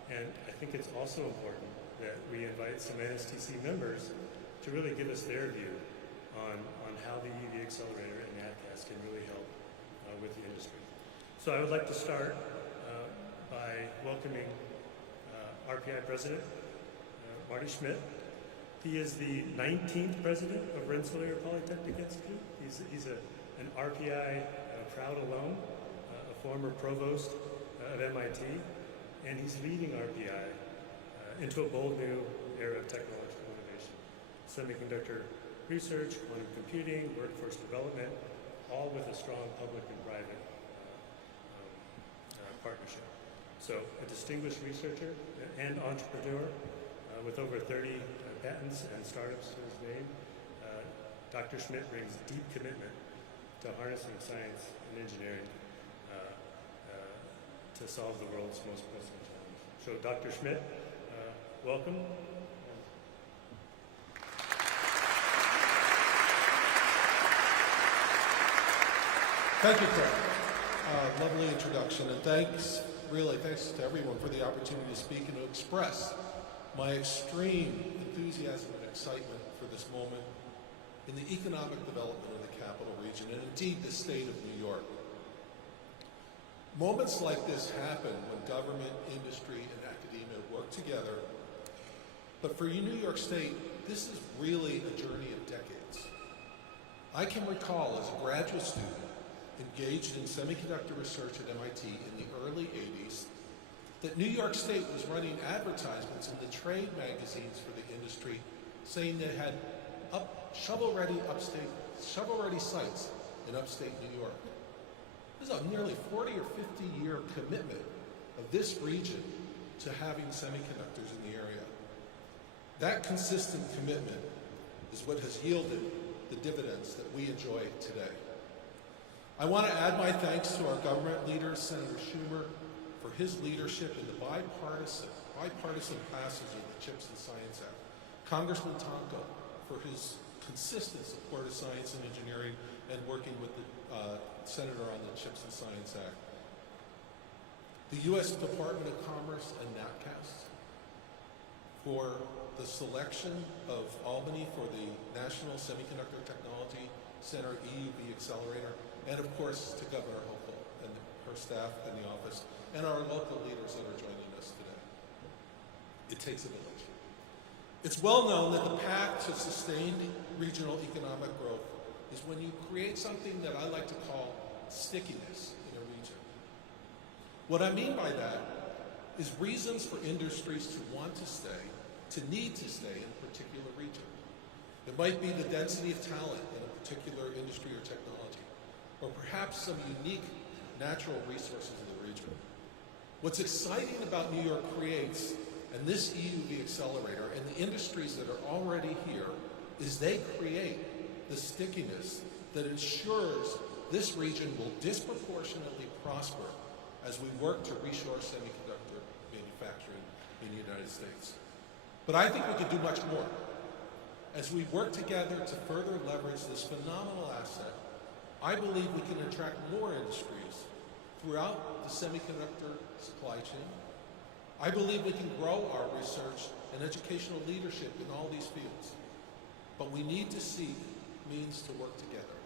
And I think it's also important that we invite some NSTC members to really give us their view on how the EUV Accelerator and NatCast can really help with the industry. So I would like to start by welcoming RPI President Marty Schmidt. He is the 19th president of Rensselaer Polytechnic Institute. He's an RPI proud alum, a former provost of MIT, and he's leading RPI into a bold new era of technological innovation. semiconductor research, quantum computing, workforce development, all with a strong public and private partnership. So a distinguished researcher and entrepreneur with over 30 patents and startups to his name, Dr. Schmidt brings deep commitment to harnessing science and engineering to solve the world's most pressing challenges. So Dr. Schmidt, welcome. Thank you, Craig. Lovely introduction, and thanks to everyone for the opportunity to speak and to express my extreme enthusiasm and excitement for this moment in the economic development of the capital region, and indeed the state of New York. Moments like this happen when government, industry, and academia work together, but for New York State, this is really a journey of decades. I can recall as a graduate student engaged in semiconductor research at MIT in the early 80s that New York State was running advertisements in the trade magazines for the industry saying they had shovel-ready sites in upstate New York. This is a nearly 40 or 50-year commitment of this region to having semiconductors in the area. That consistent commitment is what has yielded the dividends that we enjoy today. I want to add my thanks to our government leader, Senator Schumer, for his leadership in the bipartisan passage of the CHIPS and Science Act, Congressman Tonko for his consistent support of science and engineering and working with the Senator on the CHIPS and Science Act, the U.S. Department of Commerce and NAPCAS for the selection of Albany for the National Semiconductor Technology Center EUV Accelerator, and of course to Governor Hochul and her staff and the office, and our local leaders that are joining us today. It takes a village. It's well known that the path to sustained regional economic growth is when you create something that I like to call stickiness in a region. What I mean by that is reasons for industries to want to stay, to need to stay in a particular region. It might be the density of talent in a particular industry or technology, or perhaps some unique natural resources of the region. What's exciting about New York Creates and this EUV accelerator and the industries that are already here is they create the stickiness that ensures this region will disproportionately prosper as we work to reshore semiconductor manufacturing in the United States. But I think we could do much more. As we work together to further leverage this phenomenal asset, I believe we can attract more industries throughout the semiconductor supply chain. I believe we can grow our research and educational leadership in all these fields. But we need to seek means to work together,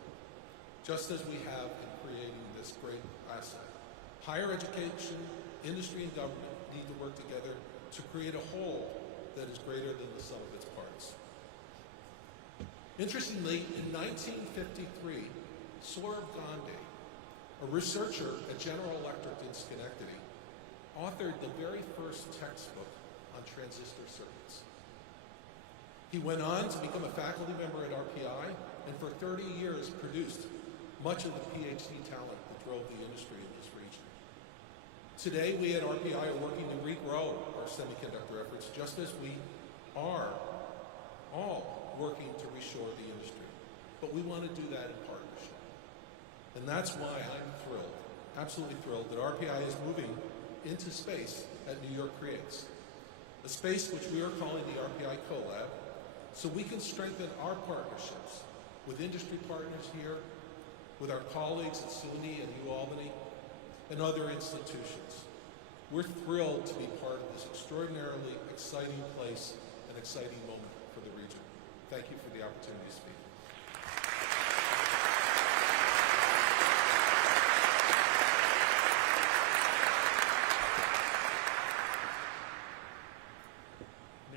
just as we have in creating this great asset. Higher education, industry, and government need to work together to create a whole that is greater than the sum of its parts. Interestingly, in 1953, Saurabh Gandhi, a researcher at General Electric in Schenectady, authored the very first textbook on transistor circuits. He went on to become a faculty member at RPI and for 30 years produced much of the PhD talent that drove the industry in this region. Today, we at RPI are working to regrow our semiconductor efforts just as we are all working to reshore the industry. But we want to do that in partnership. And that's why I'm thrilled, absolutely thrilled, that RPI is moving into space at New York Creates, a space which we are calling the RPI CoLab, so we can strengthen our partnerships with industry partners here, with our colleagues at SUNY and UAlbany, and other institutions. We're thrilled to be part of this extraordinarily exciting place and exciting moment for the region. Thank you for the opportunity to speak.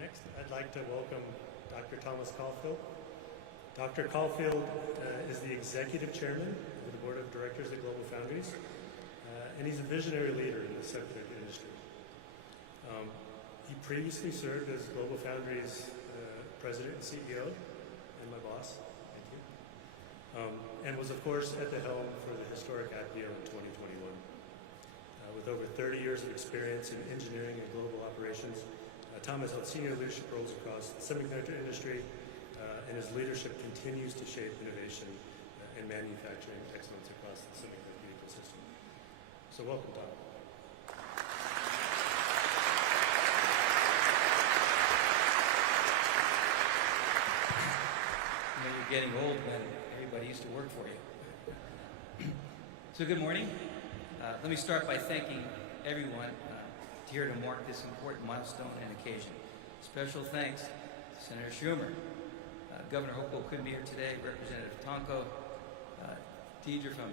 Next, I'd like to welcome Dr. Thomas Caulfield. Dr. Caulfield is the Executive Chairman of the Board of Directors at Global Foundries, and he's a visionary leader in the semiconductor industry. He previously served as Global Foundries President and CEO, and my boss. Thank you. And was, of course, at the helm for the historic IPO in 2021. With over 30 years of experience in engineering and global operations, Tom has held senior leadership roles across the semiconductor industry, and his leadership continues to shape innovation and manufacturing excellence across the semiconductor ecosystem. So welcome, Tom. You know, you're getting old when everybody used to work for you. So good morning. Let me start by thanking everyone here to mark this important milestone and occasion. Special thanks to Senator Schumer. Governor Hochul couldn't be here today, Representative Tonko, Deidre from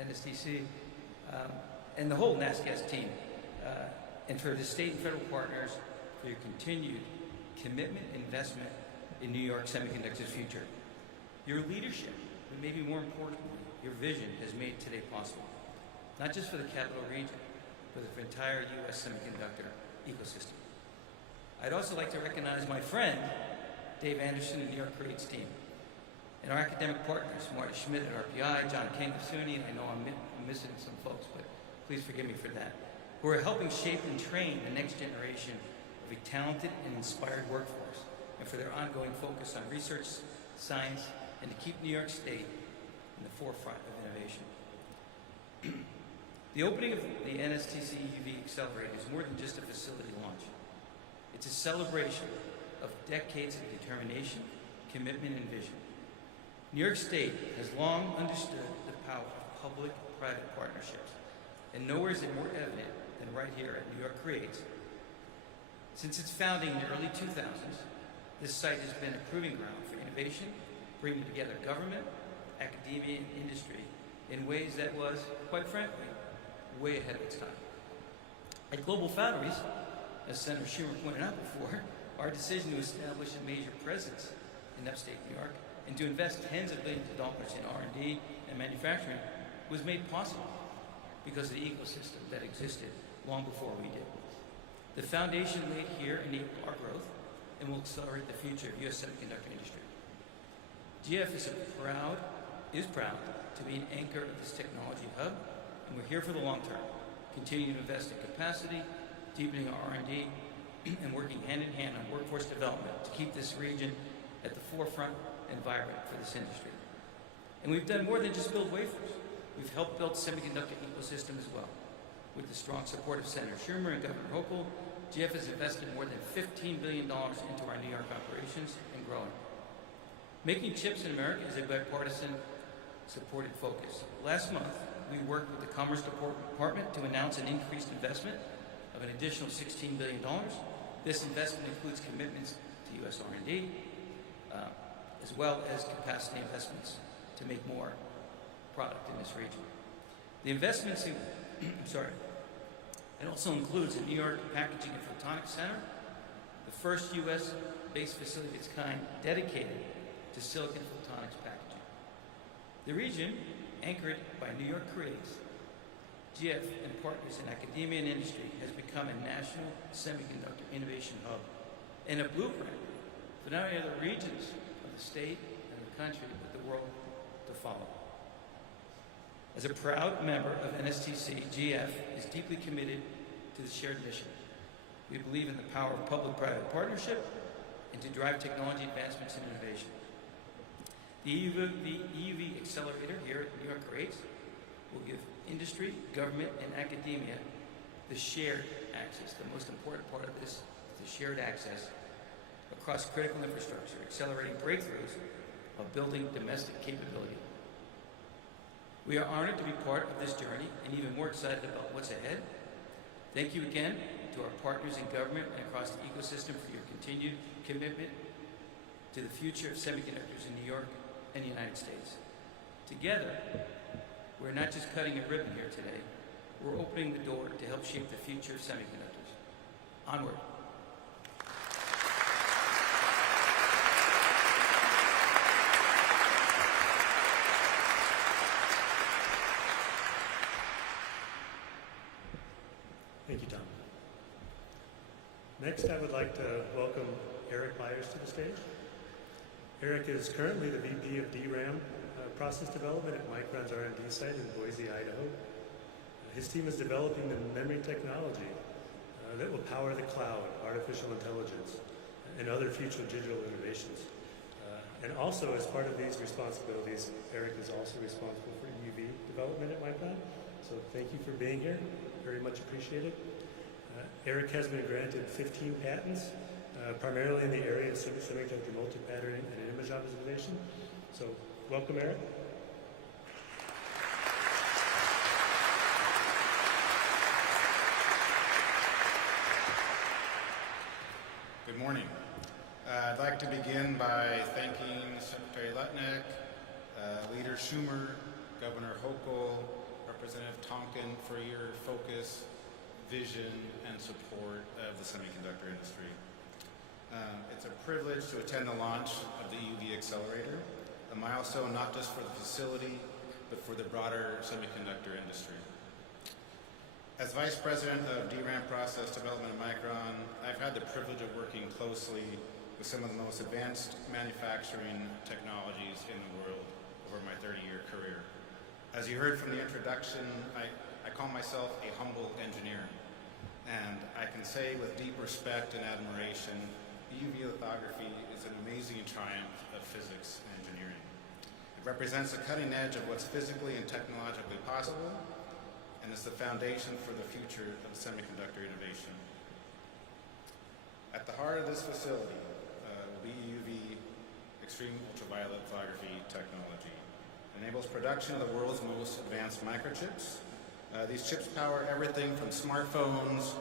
NSTC, and the whole NASCAS team, and for the state and federal partners for your continued commitment and investment in New York Semiconductor's future. Your leadership, but maybe more importantly, your vision has made today possible, not just for the capital region, but for the entire U.S. semiconductor ecosystem. I'd also like to recognize my friend, Dave Anderson and New York Creates team, and our academic partners, Marty Schmidt at RPI, John King of SUNY, and I know I'm missing some folks, but please forgive me for that, who are helping shape and train the next generation of a talented and inspired workforce, and for their ongoing focus on research, science, and to keep New York State in the forefront of innovation. The opening of the NSTC UV Accelerator is more than just a facility launch. It's a celebration of decades of determination, commitment, and vision. New York State has long understood the power of public-private partnerships, and nowhere is it more evident than right here at New York Creates. Since its founding in the early 2000s, this site has been a proving ground for innovation, bringing together government, academia, and industry in ways that was, quite frankly, way ahead of its time. At Global Foundries, as Senator Schumer pointed out before, our decision to establish a major presence in upstate New York and to invest tens of billions of dollars in R&D and manufacturing was made possible because of the ecosystem that existed long before we did. The foundation laid here enabled our growth and will accelerate the future of U.S. semiconductor industry. GF is proud to be an anchor of this technology hub, and we're here for the long term, continuing to invest in capacity, deepening our R&D, and working hand in hand on workforce development to keep this region at the forefront and vibrant for this industry. And we've done more than just build wafers. We've helped build semiconductor ecosystem as well. With the strong support of Senator Schumer and Governor Hochul, GF has invested more than $15 billion into our New York operations and growing. Making chips in America is a bipartisan supported focus. Last month, we worked with the Commerce Department to announce an increased investment of an additional $16 billion. This investment includes commitments to U.S. R&D, as well as capacity investments to make more product in this region. The investments, it also includes a New York Packaging and Photonics Center, the first U.S.-based facility of its kind dedicated to silicon photonics packaging. The region, anchored by New York Creates, GF and partners in academia and industry, has become a national semiconductor innovation hub and a blueprint for not only other regions of the state and the country, but the world to follow. As a proud member of NSTC, GF is deeply committed to the shared mission. We believe in the power of public-private partnership and to drive technology advancements and innovation. The EUV Accelerator here at New York Creates will give industry, government, and academia the shared access. The most important part of this is the shared access across critical infrastructure, accelerating breakthroughs of building domestic capability. We are honored to be part of this journey and even more excited about what's ahead. Thank you again to our partners in government and across the ecosystem for your continued commitment to the future of semiconductors in New York and the United States. Together, we're not just cutting a ribbon here today, we're opening the door to help shape the future of semiconductors. Onward. Thank you, Tom. Next, I would like to welcome Eric Byers to the stage. Eric is currently the VP of DRAM process development at Micron's R&D site in Boise, Idaho. His team is developing the memory technology that will power the cloud, artificial intelligence, and other future digital innovations. And also, as part of these responsibilities, Eric is also responsible for EUV development at Micron. So thank you for being here. Very much appreciated. Eric has been granted 15 patents, primarily in the area of semiconductor multi-patterning and image optimization. So welcome, Eric. Good morning. I'd like to begin by thanking Secretary Lutnick, Leader Schumer, Governor Hochul, Representative Tonkin for your focus, vision, and support of the semiconductor industry. It's a privilege to attend the launch of the EUV Accelerator, a milestone not just for the facility, but for the broader semiconductor industry. As Vice President of DRAM Process Development at Micron, I've had the privilege of working closely with some of the most advanced manufacturing technologies in the world over my 30-year career. As you heard from the introduction, I call myself a humble engineer. And I can say with deep respect and admiration, EUV lithography is an amazing triumph of physics and engineering. It represents the cutting edge of what's physically and technologically possible, and is the foundation for the future of semiconductor innovation. At the heart of this facility will be EUV, extreme ultraviolet lithography technology. It enables production of the world's most advanced microchips. These chips power everything from smartphones,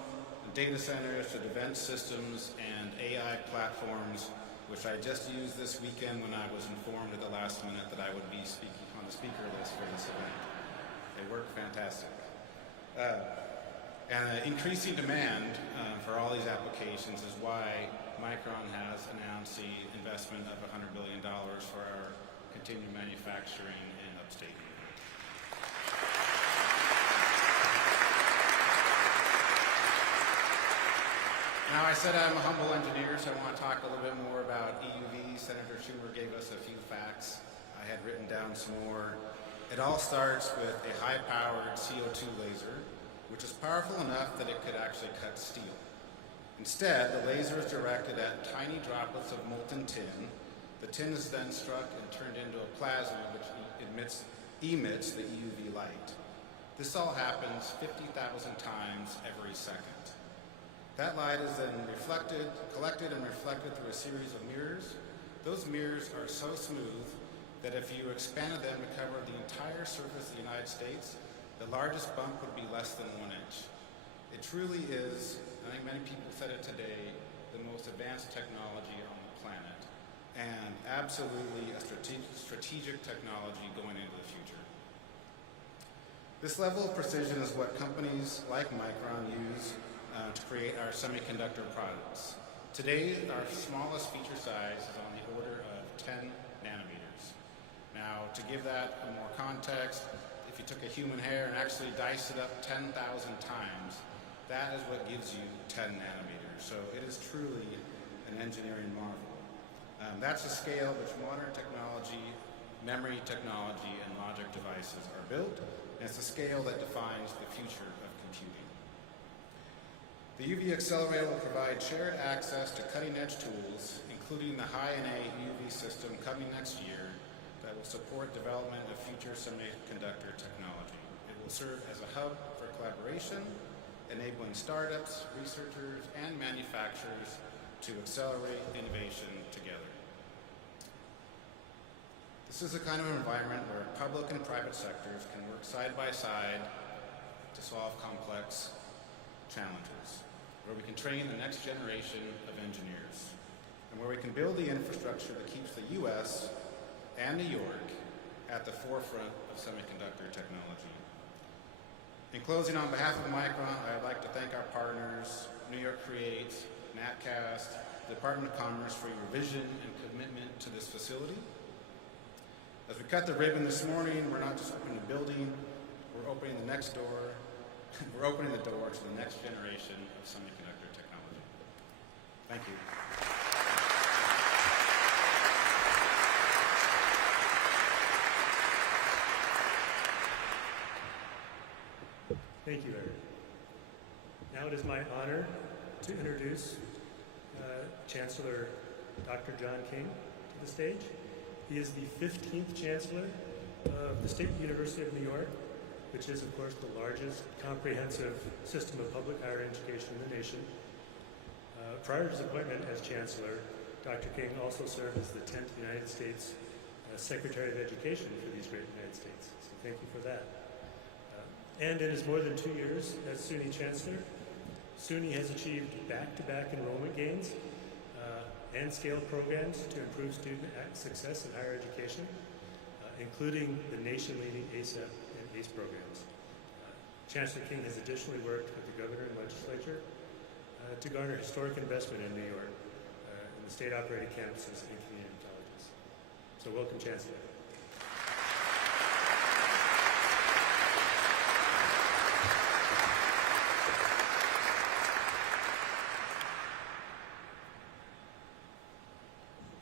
data centers, to defense systems, and AI platforms, which I just used this weekend when I was informed at the last minute that I would be speaking on the speaker list for this event. They work fantastic. And increasing demand for all these applications is why Micron has announced the investment of $100 billion for our continued manufacturing in upstate New York. Now, I said I'm a humble engineer, so I want to talk a little bit more about EUV. Senator Schumer gave us a few facts. I had written down some more. It all starts with a high-powered CO2 laser, which is powerful enough that it could actually cut steel. Instead, the laser is directed at tiny droplets of molten tin. The tin is then struck and turned into a plasma, which emits the EUV light. This all happens 50,000 times every second. That light is then collected and reflected through a series of mirrors. Those mirrors are so smooth that if you expanded them to cover the entire surface of the United States, the largest bump would be less than 1 inch. It truly is, I think many people said it today, the most advanced technology on the planet, and absolutely a strategic technology going into the future. This level of precision is what companies like Micron use to create our semiconductor products. Today, our smallest feature size is on the order of 10 nanometers. Now, to give that more context, if you took a human hair and actually diced it up 10,000 times, that is what gives you 10 nanometers. So it is truly an engineering marvel. That's the scale which modern technology, memory technology, and logic devices are built, and it's the scale that defines the future of computing. The EUV Accelerator will provide shared access to cutting-edge tools, including the high-NA EUV system coming next year that will support development of future semiconductor technology. It will serve as a hub for collaboration, enabling startups, researchers, and manufacturers to accelerate innovation together. This is the kind of environment where public and private sectors can work side by side to solve complex challenges, where we can train the next generation of engineers, and where we can build the infrastructure that keeps the U.S. and New York at the forefront of semiconductor technology. In closing, on behalf of Micron, I'd like to thank our partners, New York Creates, NatCast, the Department of Commerce for your vision and commitment to this facility. As we cut the ribbon this morning, we're not just opening the building, we're opening the next door. We're opening the door to the next generation of semiconductor technology. Thank you. Thank you, Eric. Now it is my honor to introduce Chancellor Dr. John King to the stage. He is the 15th Chancellor of the State University of New York, which is, of course, the largest comprehensive system of public higher education in the nation. Prior to his appointment as Chancellor, Dr. King also served as the 10th United States Secretary of Education for these great United States. So thank you for that. And in his more than 2 years as SUNY Chancellor, SUNY has achieved back-to-back enrollment gains and scaled programs to improve student success in higher education, including the nation-leading ACEP and ACE programs. Chancellor King has additionally worked with the governor and legislature to garner historic investment in New York in the state-operated campuses and community colleges. So welcome, Chancellor.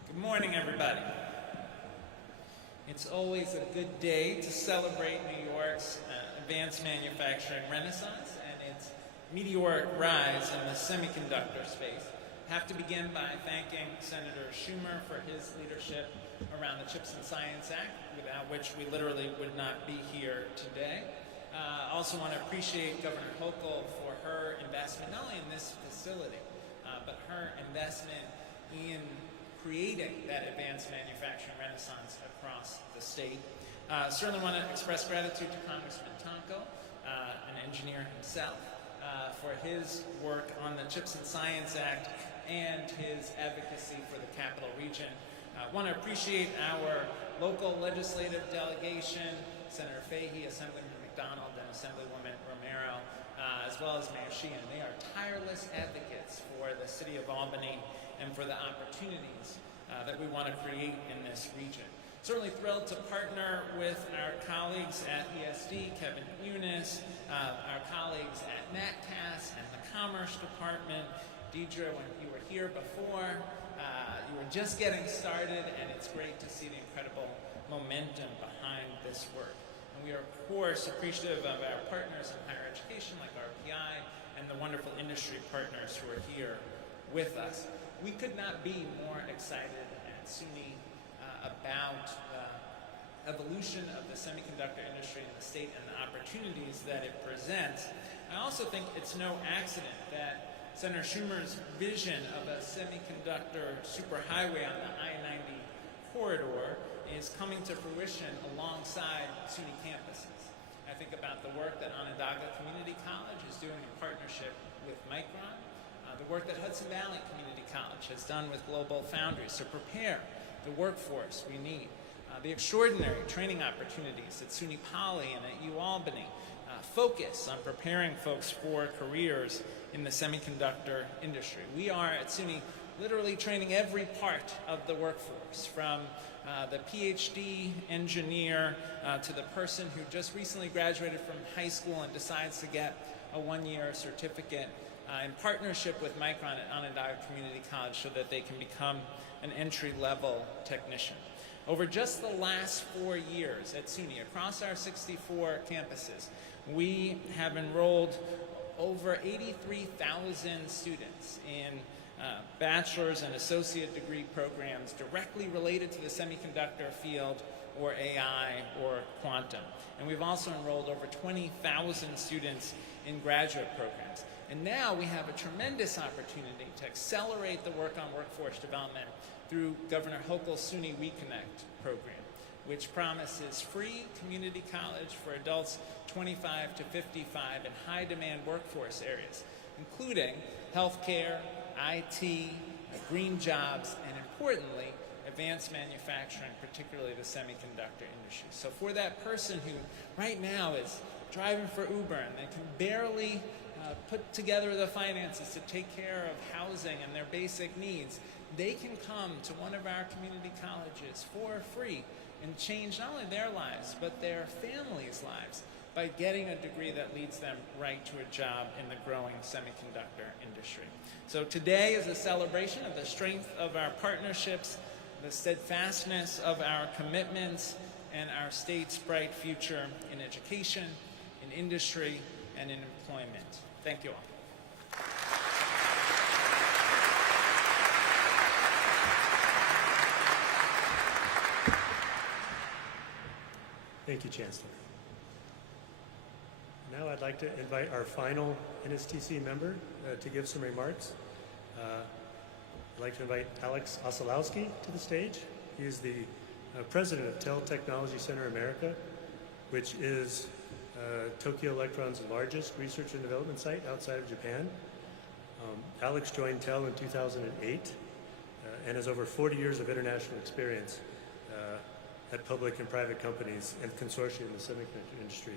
Good morning, everybody. It's always a good day to celebrate New York's advanced manufacturing renaissance and its meteoric rise in the semiconductor space. I have to begin by thanking Senator Schumer for his leadership around the CHIPS and Science Act, without which we literally would not be here today. I also want to appreciate Governor Hochul for her investment, not only in this facility, but her investment in creating that advanced manufacturing renaissance across the state. Certainly want to express gratitude to Congressman Tonko, an engineer himself, for his work on the CHIPS and Science Act and his advocacy for the Capital Region. Want to appreciate our local legislative delegation, Senator Fahey, Assemblyman McDonald, and Assemblywoman Romero, as well as Mayor Sheehan. They are tireless advocates for the city of Albany and for the opportunities that we want to create in this region. Certainly thrilled to partner with our colleagues at ESD, Kevin Eunice, our colleagues at NatCast and the Commerce Department. Deidre, when you were here before, you were just getting started, and it's great to see the incredible momentum behind this work. And we are, of course, appreciative of our partners in higher education like RPI and the wonderful industry partners who are here with us. We could not be more excited at SUNY about the evolution of the semiconductor industry in the state and the opportunities that it presents. I also think it's no accident that Senator Schumer's vision of a semiconductor superhighway on the I-90 corridor is coming to fruition alongside SUNY campuses. I think about the work that Onondaga Community College is doing in partnership with Micron, the work that Hudson Valley Community College has done with Global Foundries to prepare the workforce we need, the extraordinary training opportunities at SUNY Poly and at UAlbany focus on preparing folks for careers in the semiconductor industry. We are at SUNY literally training every part of the workforce, from the PhD engineer to the person who just recently graduated from high school and decides to get a one-year certificate in partnership with Micron at Onondaga Community College so that they can become an entry-level technician. Over just the last 4 years at SUNY, across our 64 campuses, we have enrolled over 83,000 students in bachelor's and associate degree programs directly related to the semiconductor field or AI or quantum. And we've also enrolled over 20,000 students in graduate programs. And now we have a tremendous opportunity to accelerate the work on workforce development through Governor Hochul's SUNY WeConnect program, which promises free community college for adults 25 to 55 in high-demand workforce areas, including healthcare, IT, green jobs, and importantly, advanced manufacturing, particularly the semiconductor industry. So for that person who right now is driving for Uber and they can barely put together the finances to take care of housing and their basic needs, they can come to one of our community colleges for free and change not only their lives, but their families' lives by getting a degree that leads them right to a job in the growing semiconductor industry. So today is a celebration of the strength of our partnerships, the steadfastness of our commitments, and our state's bright future in education, in industry, and in employment. Thank you all. Thank you, Chancellor. Now I'd like to invite our final NSTC member to give some remarks. I'd like to invite Alex Osolowski to the stage. He is the president of TEL Technology Center America, which is Tokyo Electron's largest research and development site outside of Japan. Alex joined TEL in 2008 and has over 40 years of international experience at public and private companies and consortia in the semiconductor industry.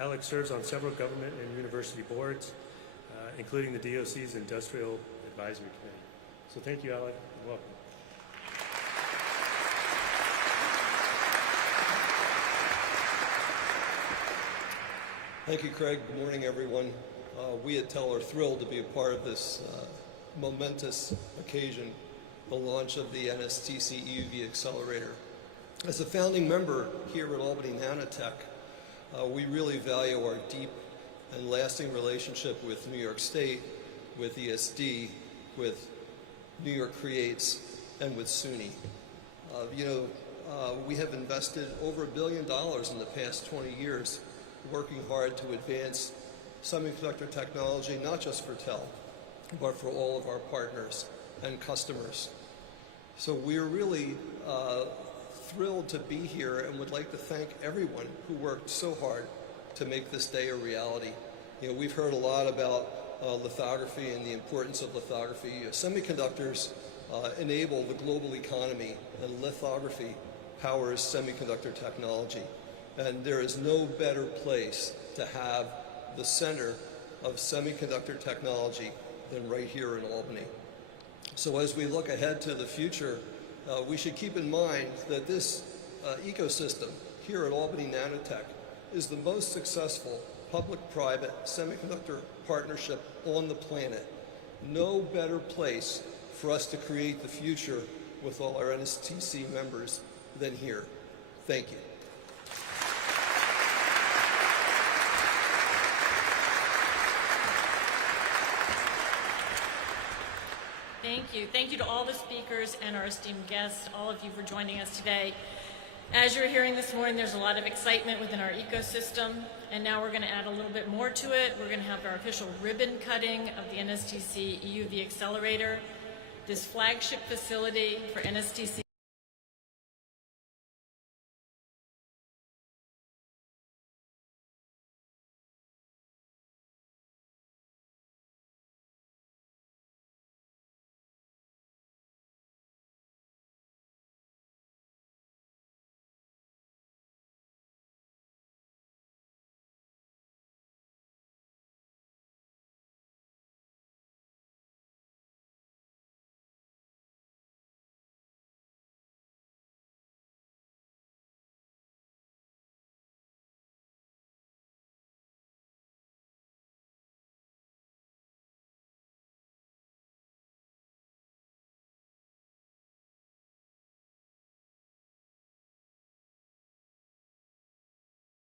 Alex serves on several government and university boards, including the DOC's Industrial Advisory Committee. So thank you, Alex, and welcome. Thank you, Craig. Good morning, everyone. We at TEL are thrilled to be a part of this momentous occasion, the launch of the NSTC EUV Accelerator. As a founding member here at Albany Nanotech, we really value our deep and lasting relationship with New York State, with ESD, with New York Creates, and with SUNY. We have invested over $1 billion in the past 20 years working hard to advance semiconductor technology, not just for TEL, but for all of our partners and customers. So we're really thrilled to be here and would like to thank everyone who worked so hard to make this day a reality. We've heard a lot about lithography and the importance of lithography. Semiconductors enable the global economy, and lithography powers semiconductor technology. And there is no better place to have the center of semiconductor technology than right here in Albany. So as we look ahead to the future, we should keep in mind that this ecosystem here at Albany Nanotech is the most successful public-private semiconductor partnership on the planet. No better place for us to create the future with all our NSTC members than here. Thank you. Thank you. Thank you to all the speakers and our esteemed guests, all of you for joining us today. As you're hearing this morning, there's a lot of excitement within our ecosystem, and now we're going to add a little bit more to it. We're going to have our official ribbon cutting of the NSTC EUV Accelerator. This flagship facility for NSTC